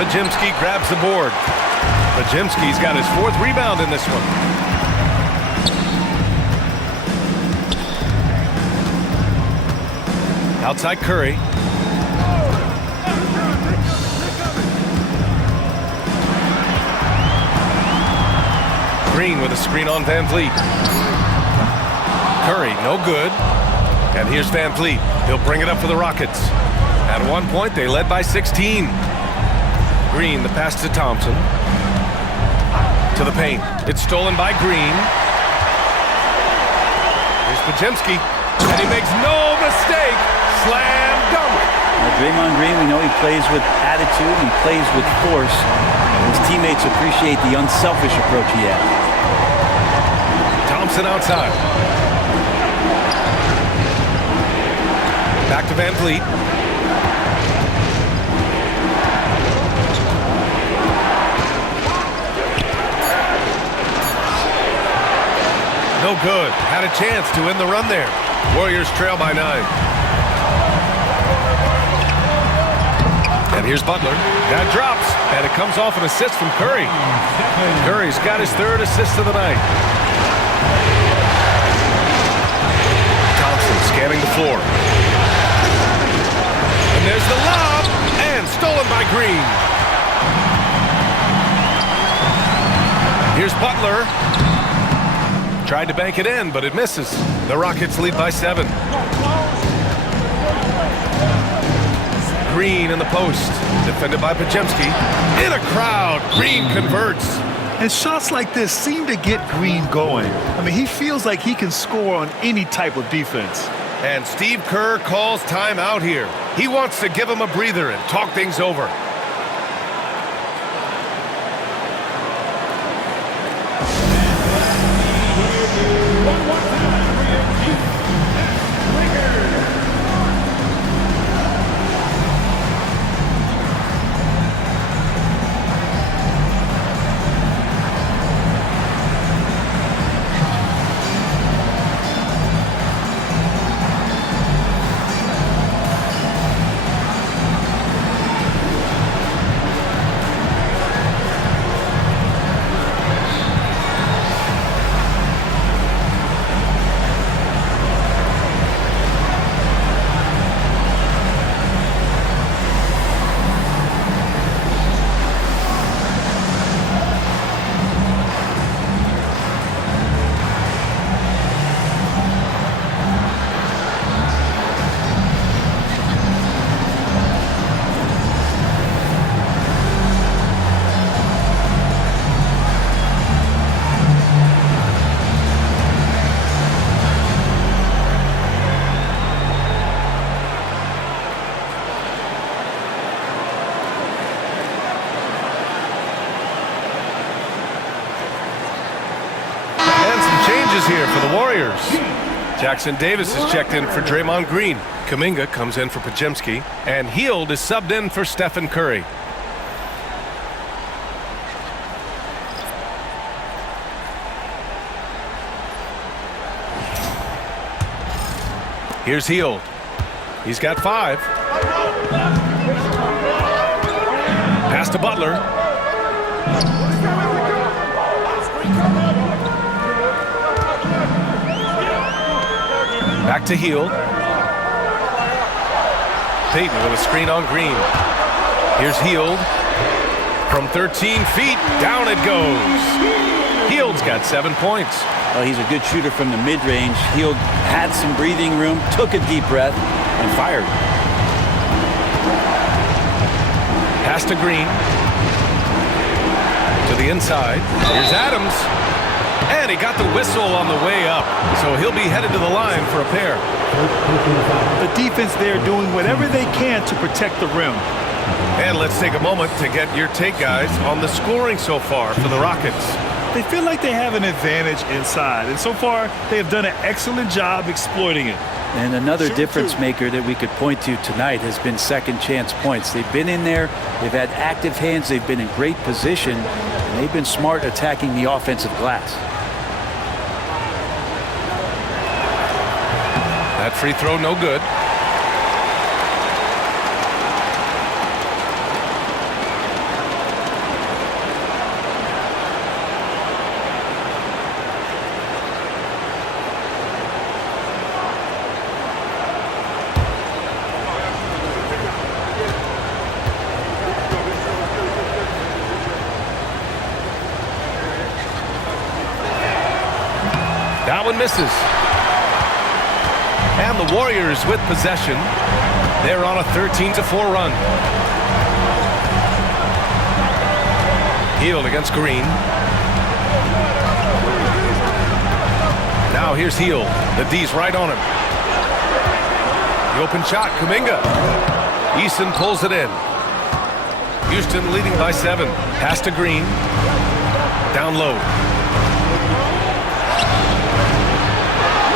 Podziemski grabs the board. Podziemski's got his 4th rebound in this one. Outside Curry. Green with a screen on Van Vliet. Curry, no good. And here's Van Vliet. He'll bring it up for the Rockets. At one point, they led by 16. Green, the pass to Thompson. To the paint. It's stolen by Green. Here's Podziemski. And he makes no mistake. Slam dunk. Draymond Green, we know he plays with attitude, he plays with force. His teammates appreciate the unselfish approach he has. Thompson outside. Back to Van Vliet. No good. Had a chance to end the run there. Warriors trail by 9. And here's Butler. That drops, and it comes off an assist from Curry. Curry's got his 3rd assist of the night. Thompson scanning the floor. And there's the lob, and stolen by Green. Here's Butler. Tried to bank it in, but it misses. The Rockets lead by 7. Green in the post. Defended by Podziemski. In a crowd. Green converts. And shots like this seem to get Green going. I mean, he feels like he can score on any type of defense. And Steve Kerr calls timeout here. He wants to give him a breather and talk things over. changes here for the Warriors. Jackson Davis is checked in for Draymond Green. Kuminga comes in for Podziemski. And Hield is subbed in for Stephen Curry. Here's Hield. He's got 5. Pass to Butler. Back to Hield. Payton with a screen on Green. Here's Hield. From 13 feet, down it goes. Hield's got 7 points. He's a good shooter from the mid-range. Hield had some breathing room, took a deep breath, and fired. Pass to Green. To the inside. Here's Adams. And he got the whistle on the way up. So he'll be headed to the line for a pair. The defense there doing whatever they can to protect the rim. And let's take a moment to get your take, guys, on the scoring so far for the Rockets. They feel like they have an advantage inside, and so far they have done an excellent job exploiting it. And another difference maker that we could point to tonight has been second chance points. They've been in there, they've had active hands, they've been in great position, and they've been smart attacking the offensive glass. That free throw no good. That one misses. And the Warriors with possession. They're on a 13-4 run. Hield against Green. Now here's Hield. The D's right on him. The open shot, Kuminga. Eason pulls it in. Houston leading by 7. Pass to Green. Down low.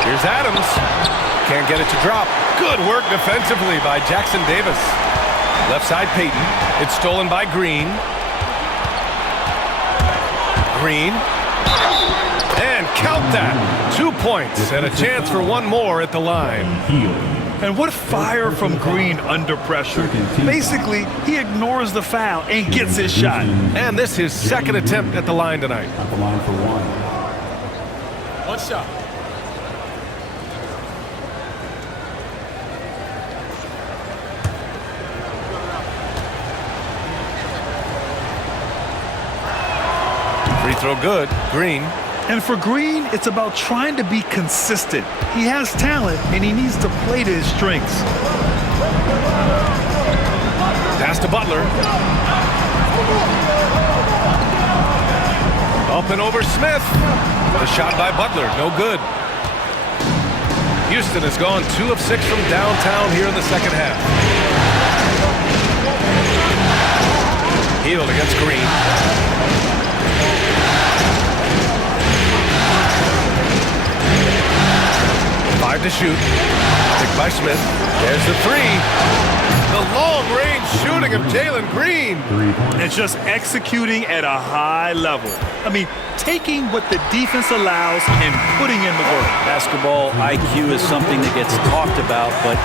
Here's Adams. Can't get it to drop. Good work defensively by Jackson Davis. Left side Payton. It's stolen by Green. Green. And count that. 2 points and a chance for one more at the line. And what fire from Green under pressure. Basically, he ignores the foul and gets his shot. And this is his second attempt at the line tonight. At the line for 1. One shot. Free throw good. Green. And for Green, it's about trying to be consistent. He has talent, and he needs to play to his strengths. Pass to Butler. Up and over Smith. The shot by Butler, no good. Houston has gone 2 of 6 from downtown here in the second half. Hield against Green. 5 to shoot. Picked by Smith. There's the 3. The long-range shooting of Jalen Green. And just executing at a high level. I mean, taking what the defense allows and putting in the work. Basketball IQ is something that gets talked about, but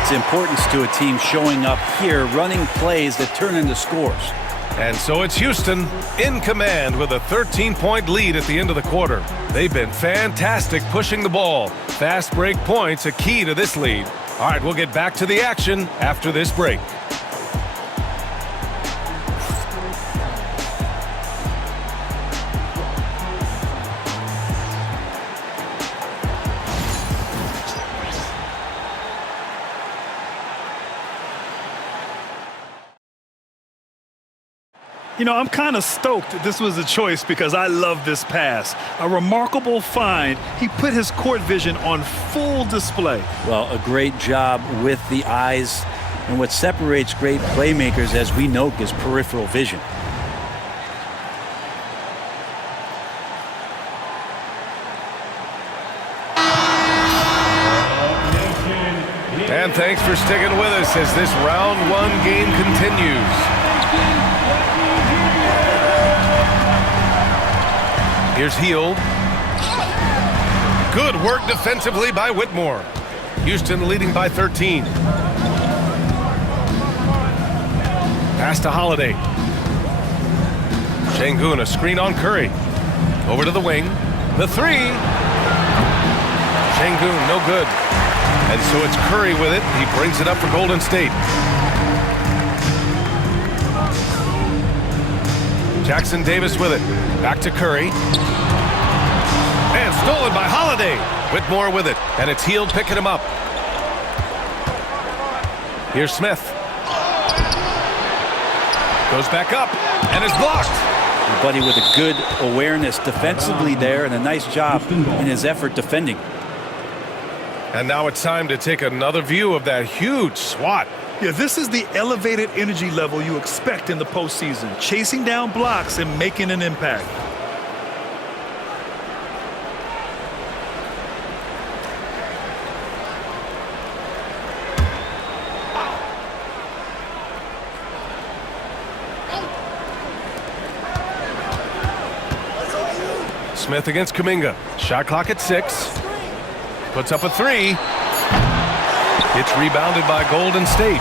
its importance to a team showing up here, running plays that turn into scores. And so it's Houston in command with a 13-point lead at the end of the quarter. They've been fantastic pushing the ball. Fast break points a key to this lead. All right, we'll get back to the action after this break. You know, I'm kind of stoked this was a choice because I love this pass. A remarkable find. He put his court vision on full display. Well, a great job with the eyes. And what separates great playmakers, as we know, is peripheral vision. And thanks for sticking with us as this round one game continues. Here's Hield. Good work defensively by Whitmore. Houston leading by 13. Pass to Holiday. Şengün, a screen on Curry. Over to the wing. The three. Şengün, no good. And so it's Curry with it. He brings it up for Golden State. Jackson Davis with it. Back to Curry. And stolen by Holiday. Whitmore with it. And it's Hield picking him up. Here's Smith. Goes back up. And is blocked. Buddy with a good awareness defensively there and a nice job in his effort defending. And now it's time to take another view of that huge swat. Yeah, this is the elevated energy level you expect in the postseason, chasing down blocks and making an impact. Smith against Kuminga. Shot clock at 6. Puts up a 3. It's rebounded by Golden State.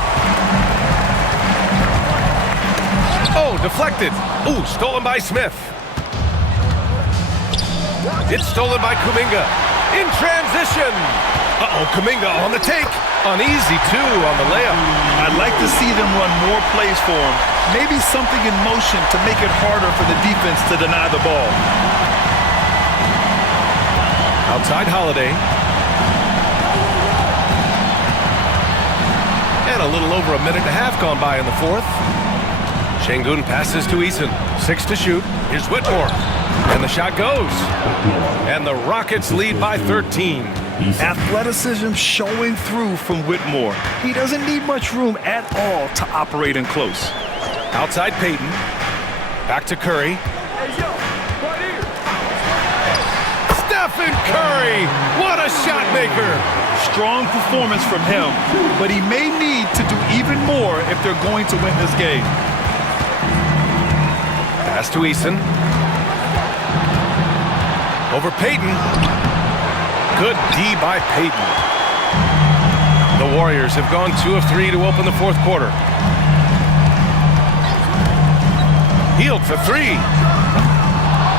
Oh, deflected. Ooh, stolen by Smith. It's stolen by Kuminga. In transition. Uh-oh, Kuminga on the take. Uneasy, too, on the layup. I'd like to see them run more plays for him. Maybe something in motion to make it harder for the defense to deny the ball. Outside Holiday. And a little over a minute and a half gone by in the fourth. Şengün passes to Eason. 6 to shoot. Here's Whitmore. And the shot goes. And the Rockets lead by 13. Athleticism showing through from Whitmore. He doesn't need much room at all to operate in close. Outside Payton. Back to Curry. Stephen Curry! What a shot maker! Strong performance from him, but he may need to do even more if they're going to win this game. Pass to Eason. Over Payton. Good D by Payton. The Warriors have gone 2 of 3 to open the fourth quarter. Hield for 3.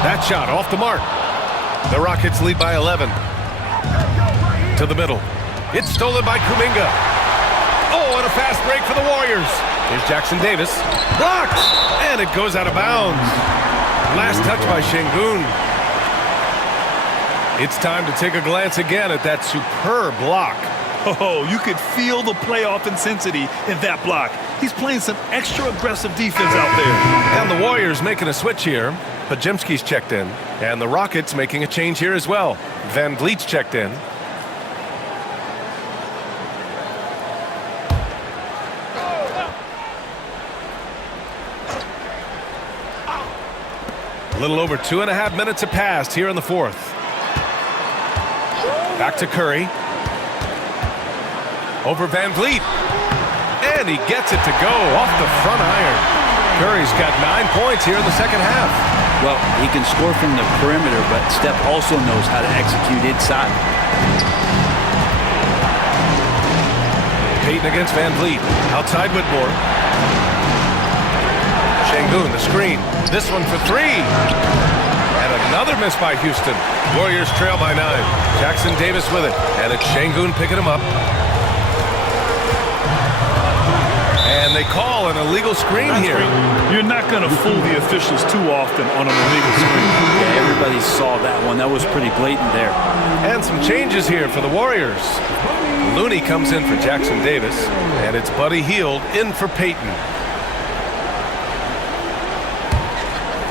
That shot off the mark. The Rockets lead by 11. To the middle. It's stolen by Kuminga. Oh, and a fast break for the Warriors. Here's Jackson Davis. Blocked! And it goes out of bounds. Last touch by Şengün. It's time to take a glance again at that superb block. Oh, you could feel the playoff intensity in that block. He's playing some extra aggressive defense out there. And the Warriors making a switch here. Pajemski's checked in. And the Rockets making a change here as well. Van Vliet's checked in. A little over 2.5 minutes have passed here in the fourth. Back to Curry. Over Van Vliet. And he gets it to go off the front iron. Curry's got 9 points here in the second half. Well, he can score from the perimeter, but Steph also knows how to execute inside. Payton against Van Vliet. Outside Whitmore. Şengün, the screen. This one for 3. And another miss by Houston. Warriors trail by 9. Jackson Davis with it. And it's Şengün picking him up. And they call an illegal screen here. You're not going to fool the officials too often on an illegal screen. Yeah, everybody saw that one. That was pretty blatant there. And some changes here for the Warriors. Looney comes in for Jackson Davis. And it's Buddy Hield in for Payton.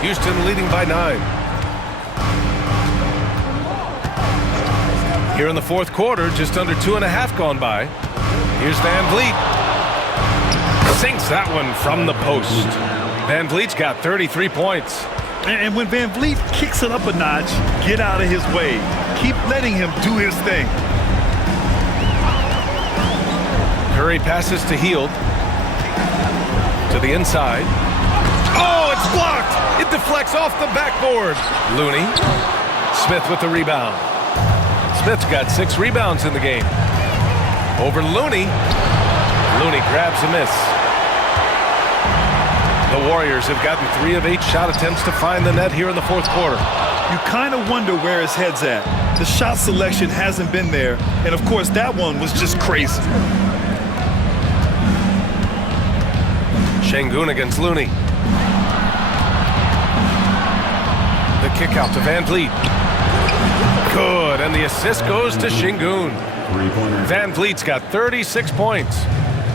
Houston leading by 9. Here in the fourth quarter, just under 2.5 gone by. Here's Van Vliet. Sinks that one from the post. Van Vliet's got 33 points. And when Van Vliet kicks it up a notch, get out of his way. Keep letting him do his thing. Curry passes to Hield. To the inside. Oh, it's blocked! It deflects off the backboard. Looney. Smith with the rebound. Smith's got 6 rebounds in the game. Over Looney. Looney grabs a miss. The Warriors have gotten 3 of 8 shot attempts to find the net here in the fourth quarter. You kind of wonder where his head's at. The shot selection hasn't been there, and of course that one was just crazy. Şengün against Looney. The kick out to Van Vliet. Good, and the assist goes to Şengün. Van Vliet's got 36 points.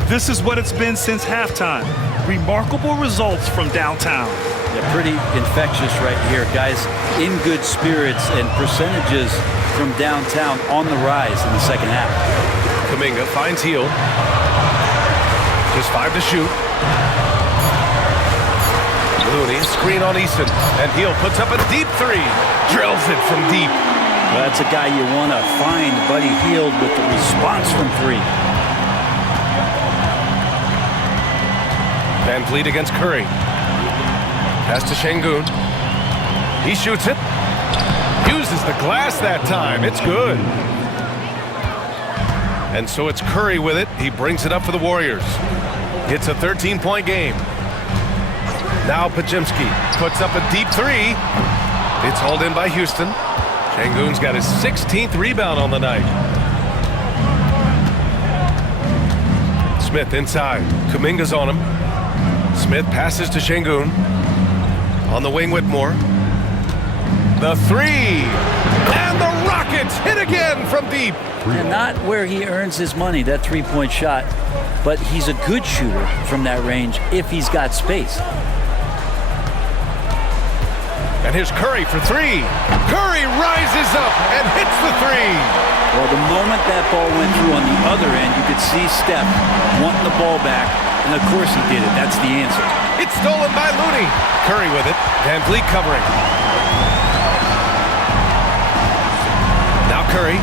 This is what it's been since halftime. Remarkable results from downtown. Yeah, pretty infectious right here. Guys in good spirits and percentages from downtown on the rise in the second half. Kuminga finds Hield. Just 5 to shoot. Looney, screen on Easton, and Hield puts up a deep 3. Drills it from deep. Well, that's a guy you want to find, Buddy Hield, with the response from 3. Van Vliet against Curry. Pass to Şengün. He shoots it. Uses the glass that time. It's good. And so it's Curry with it. He brings it up for the Warriors. It's a 13-point game. Now Podziemski puts up a deep 3. It's hauled in by Houston. Şengün's got his 16th rebound on the night. Smith inside. Kuminga's on him. Smith passes to Şengün. On the wing, Whitmore. The 3. And the Rockets hit again from deep. And not where he earns his money, that 3-point shot, but he's a good shooter from that range if he's got space. And here's Curry for 3. Curry rises up and hits the 3. Well, the moment that ball went through on the other end, you could see Steph wanting the ball back, and of course he did it. That's the answer. It's stolen by Looney. Curry with it. Van Vliet covering. Now Curry.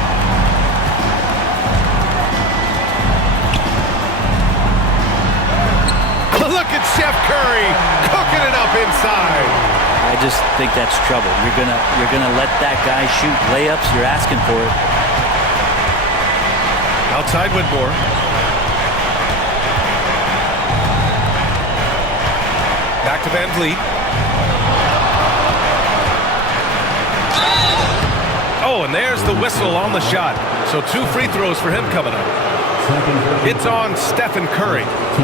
Look at Chef Curry cooking it up inside. I just think that's trouble. You're gonna let that guy shoot layups. You're asking for it. Outside Whitmore. Back to Van Vliet. Oh, and there's the whistle on the shot. So 2 free throws for him coming up. It's on Stephen Curry.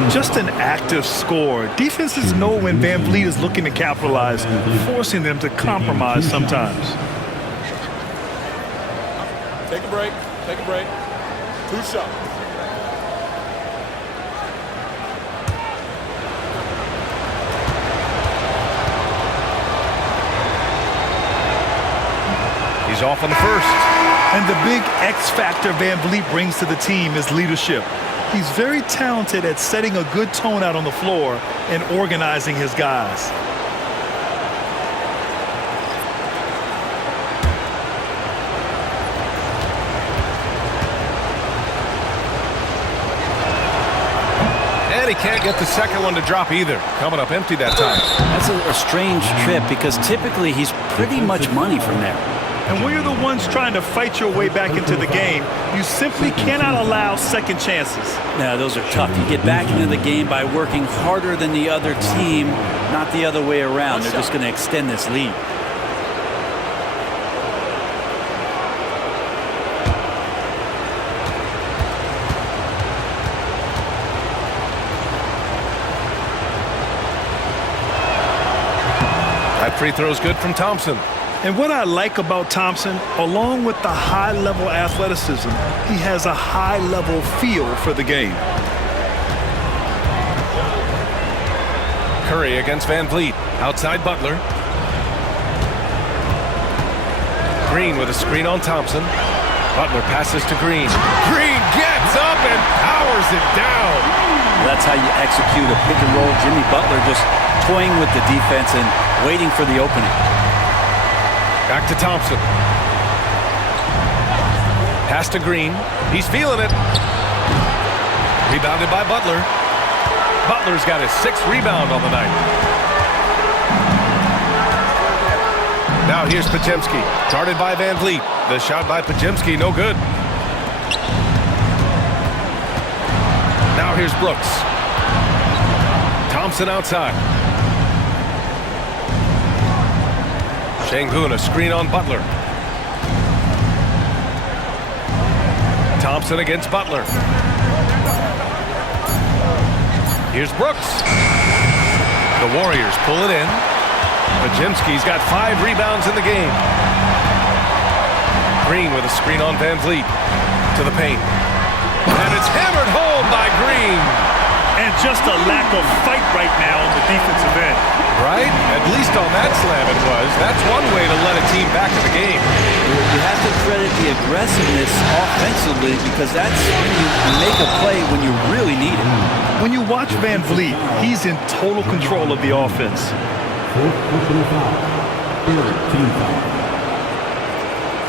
Just an active score. Defenses know when Van Vliet is looking to capitalize, forcing them to compromise sometimes. Take a break. Take a break. 2 shots. He's off on the first. And the big X factor Van Vliet brings to the team is leadership. He's very talented at setting a good tone out on the floor and organizing his guys. And he can't get the second one to drop either. Coming up empty that time. That's a strange trip because typically he's pretty much money from there. And when you're the ones trying to fight your way back into the game, you simply cannot allow second chances. Yeah, those are tough. You get back into the game by working harder than the other team, not the other way around. They're just going to extend this lead. That free throw's good from Thompson. And what I like about Thompson, along with the high-level athleticism, he has a high-level feel for the game. Curry against Van Vliet. Outside Butler. Green with a screen on Thompson. Butler passes to Green. Green gets up and powers it down. That's how you execute a pick and roll. Jimmy Butler just toying with the defense and waiting for the opening. Back to Thompson. Pass to Green. He's feeling it. Rebounded by Butler. Butler's got his 6th rebound on the night. Now here's Podziemski. Guarded by Van Vliet. The shot by Podziemski, no good. Now here's Brooks. Thompson outside. Şengün, a screen on Butler. Thompson against Butler. Here's Brooks. The Warriors pull it in. Podziemski's got 5 rebounds in the game. Green with a screen on Van Vliet. To the paint. And it's hammered home by Green. And just a lack of fight right now on the defensive end. Right? At least on that slam it was. That's one way to let a team back in the game. You have to credit the aggressiveness offensively because that's when you make a play when you really need it. When you watch Van Vliet, he's in total control of the offense. Fourth personal foul. Third team foul.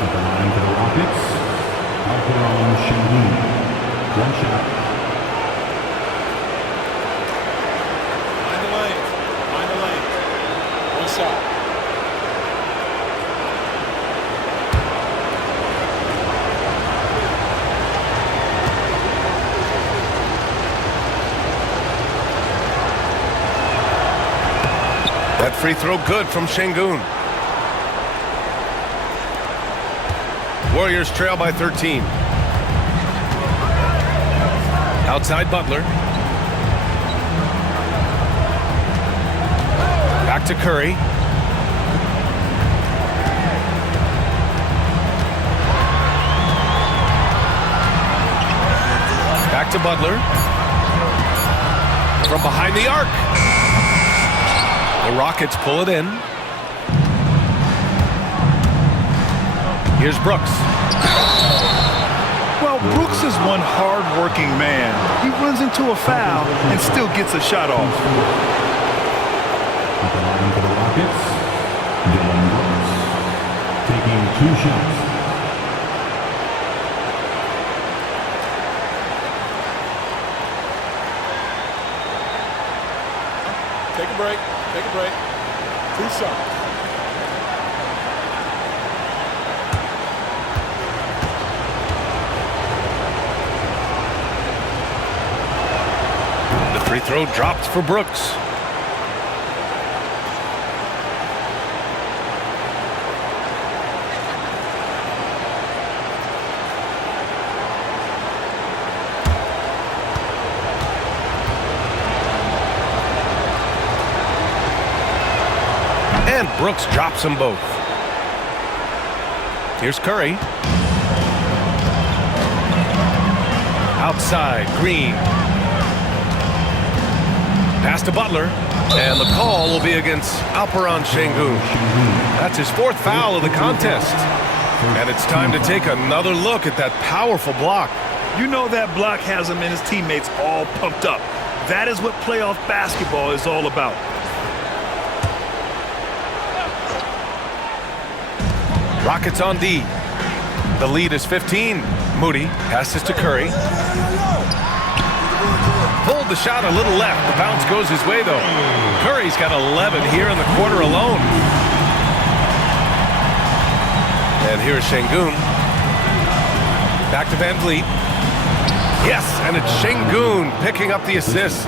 At the line for the Rockets, Şengün. One shot. Find the lane. Find the lane. One shot. That free throw good from Şengün. Warriors trail by 13. Outside Butler. Back to Curry. Back to Butler. From behind the arc. The Rockets pull it in. Here's Brooks. Well, Brooks is one hard-working man. He runs into a foul and still gets a shot off. At the line for the Rockets, Brooks. Taking 2 shots. Take a break. Take a break. 2 shots. The free throw dropped for Brooks. And Brooks drops them both. Here's Curry. Outside, Green. Pass to Butler. And the call will be against Alperen Şengün. That's his 4th foul of the contest. And it's time to take another look at that powerful block. You know that block has him and his teammates all pumped up. That is what playoff basketball is all about. Rockets on D. The lead is 15. Moody passes to Curry. Pulled the shot a little left. The bounce goes his way, though. Curry's got 11 here in the quarter alone. And here's Şengün. Back to Van Vliet. Yes, and it's Şengün picking up the assist.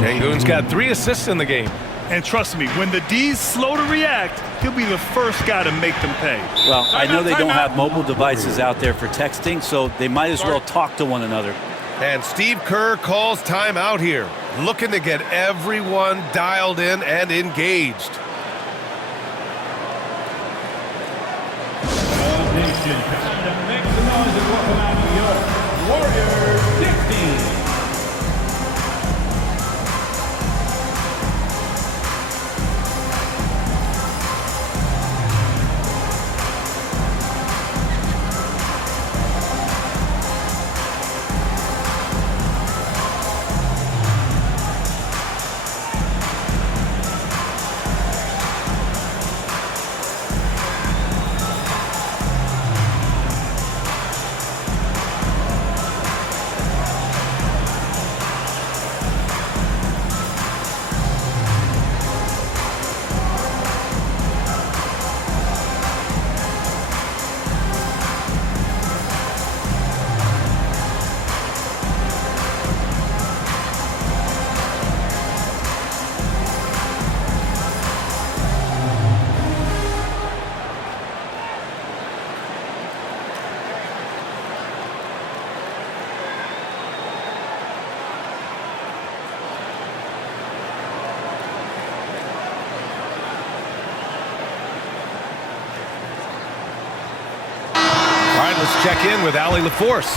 Şengün's got 3 assists in the game. And trust me, when the D's slow to react, he'll be the first guy to make them pay. Well, I know they don't have mobile devices out there for texting, so they might as well talk to one another. And Steve Kerr calls timeout here, looking to get everyone dialed in and engaged. Nation, time to make some noise and welcome out New York. Warriors 16. let's check in with Allie LaForce.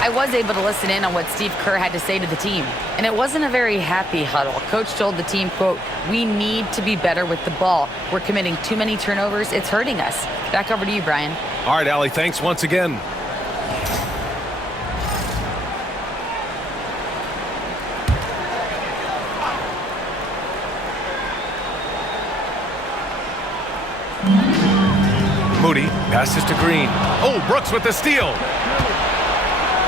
I was able to listen in on what Steve Kerr had to say to the team, and it wasn't a very happy huddle. Coach told the team, quote, "We need to be better with the ball. We're committing too many turnovers. It's hurting us." Back over to you, Brian. All right, Allie, thanks once again. Moody passes to Green. Oh, Brooks with the steal.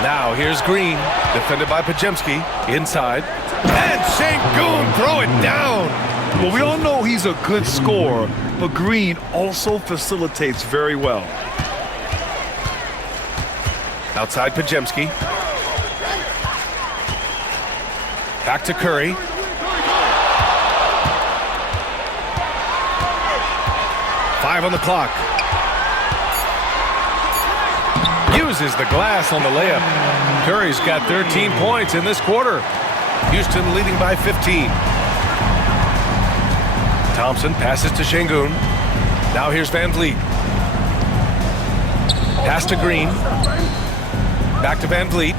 Now here's Green, defended by Pajemski, inside. And Sengun throw it down. Well, we all know he's a good scorer, but Green also facilitates very well. Outside Pajemski. Back to Curry. Five on the clock. Uses the glass on the layup. Curry's got 13 points in this quarter. Houston leading by 15. Thompson passes to Sengun. Now here's Van Vliet. Pass to Green. Back to Van Vliet.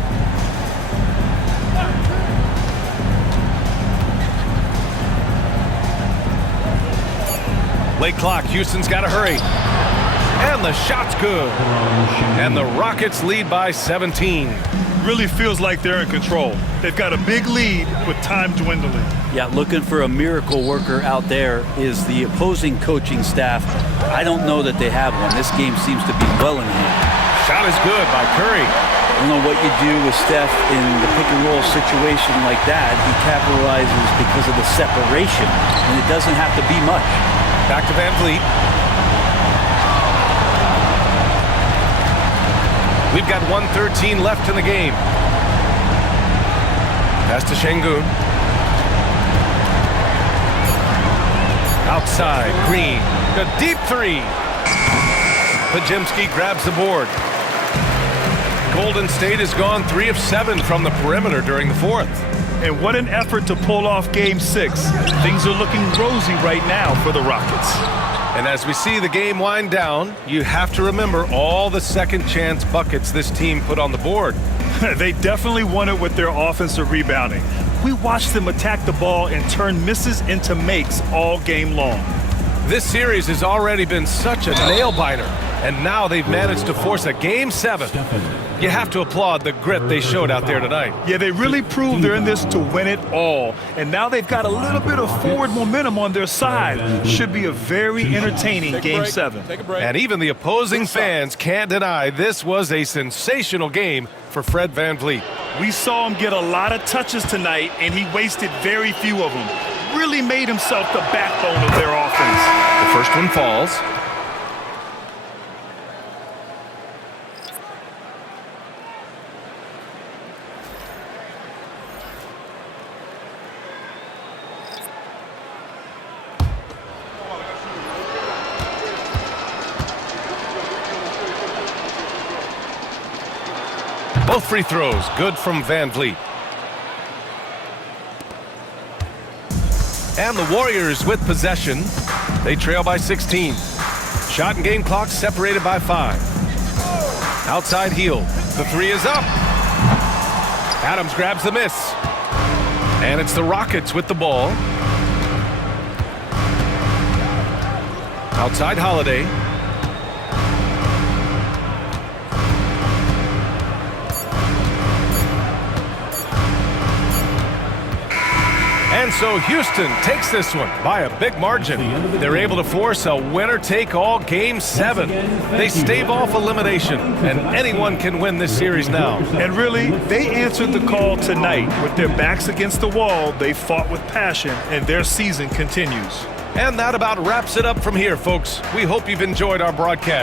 Late clock. Houston's got to hurry. And the shot's good. And the Rockets lead by 17. Really feels like they're in control. They've got a big lead with time dwindling. Yeah, looking for a miracle worker out there is the opposing coaching staff. I don't know that they have one. This game seems to be well in hand. Shot is good by Curry. I don't know what you do with Steph in the pick and roll situation like that. He capitalizes because of the separation, and it doesn't have to be much. Back to Van Vliet. We've got 1:13 left in the game. Pass to Sengun. Outside, Green. A deep three. Pajemski grabs the board. Golden State has gone 3 of 7 from the perimeter during the fourth. And what an effort to pull off Game 6. Things are looking rosy right now for the Rockets. And as we see the game wind down, you have to remember all the second chance buckets this team put on the board. They definitely won it with their offensive rebounding. We watched them attack the ball and turn misses into makes all game long. This series has already been such a nail-biter, and now they've managed to force a Game 7. You have to applaud the grit they showed out there tonight. Yeah, they really proved they're in this to win it all. And now they've got a little bit of forward momentum on their side. Should be a very entertaining Game 7. And even the opposing fans can't deny this was a sensational game for Fred Van Vliet. We saw him get a lot of touches tonight, and he wasted very few of them. Really made himself the backbone of their offense. The first one falls. Both free throws good from Van Vliet. And the Warriors with possession. They trail by 16. Shot and game clock separated by 5. Outside heel. The three is up. Adams grabs the miss. And it's the Rockets with the ball. Outside Holiday. And so Houston takes this one by a big margin. They're able to force a winner-take-all Game 7. They stave off elimination, and anyone can win this series now. And really, they answered the call tonight. With their backs against the wall, they fought with passion, and their season continues. And that about wraps it up from here, folks. We hope you've enjoyed our broadcast.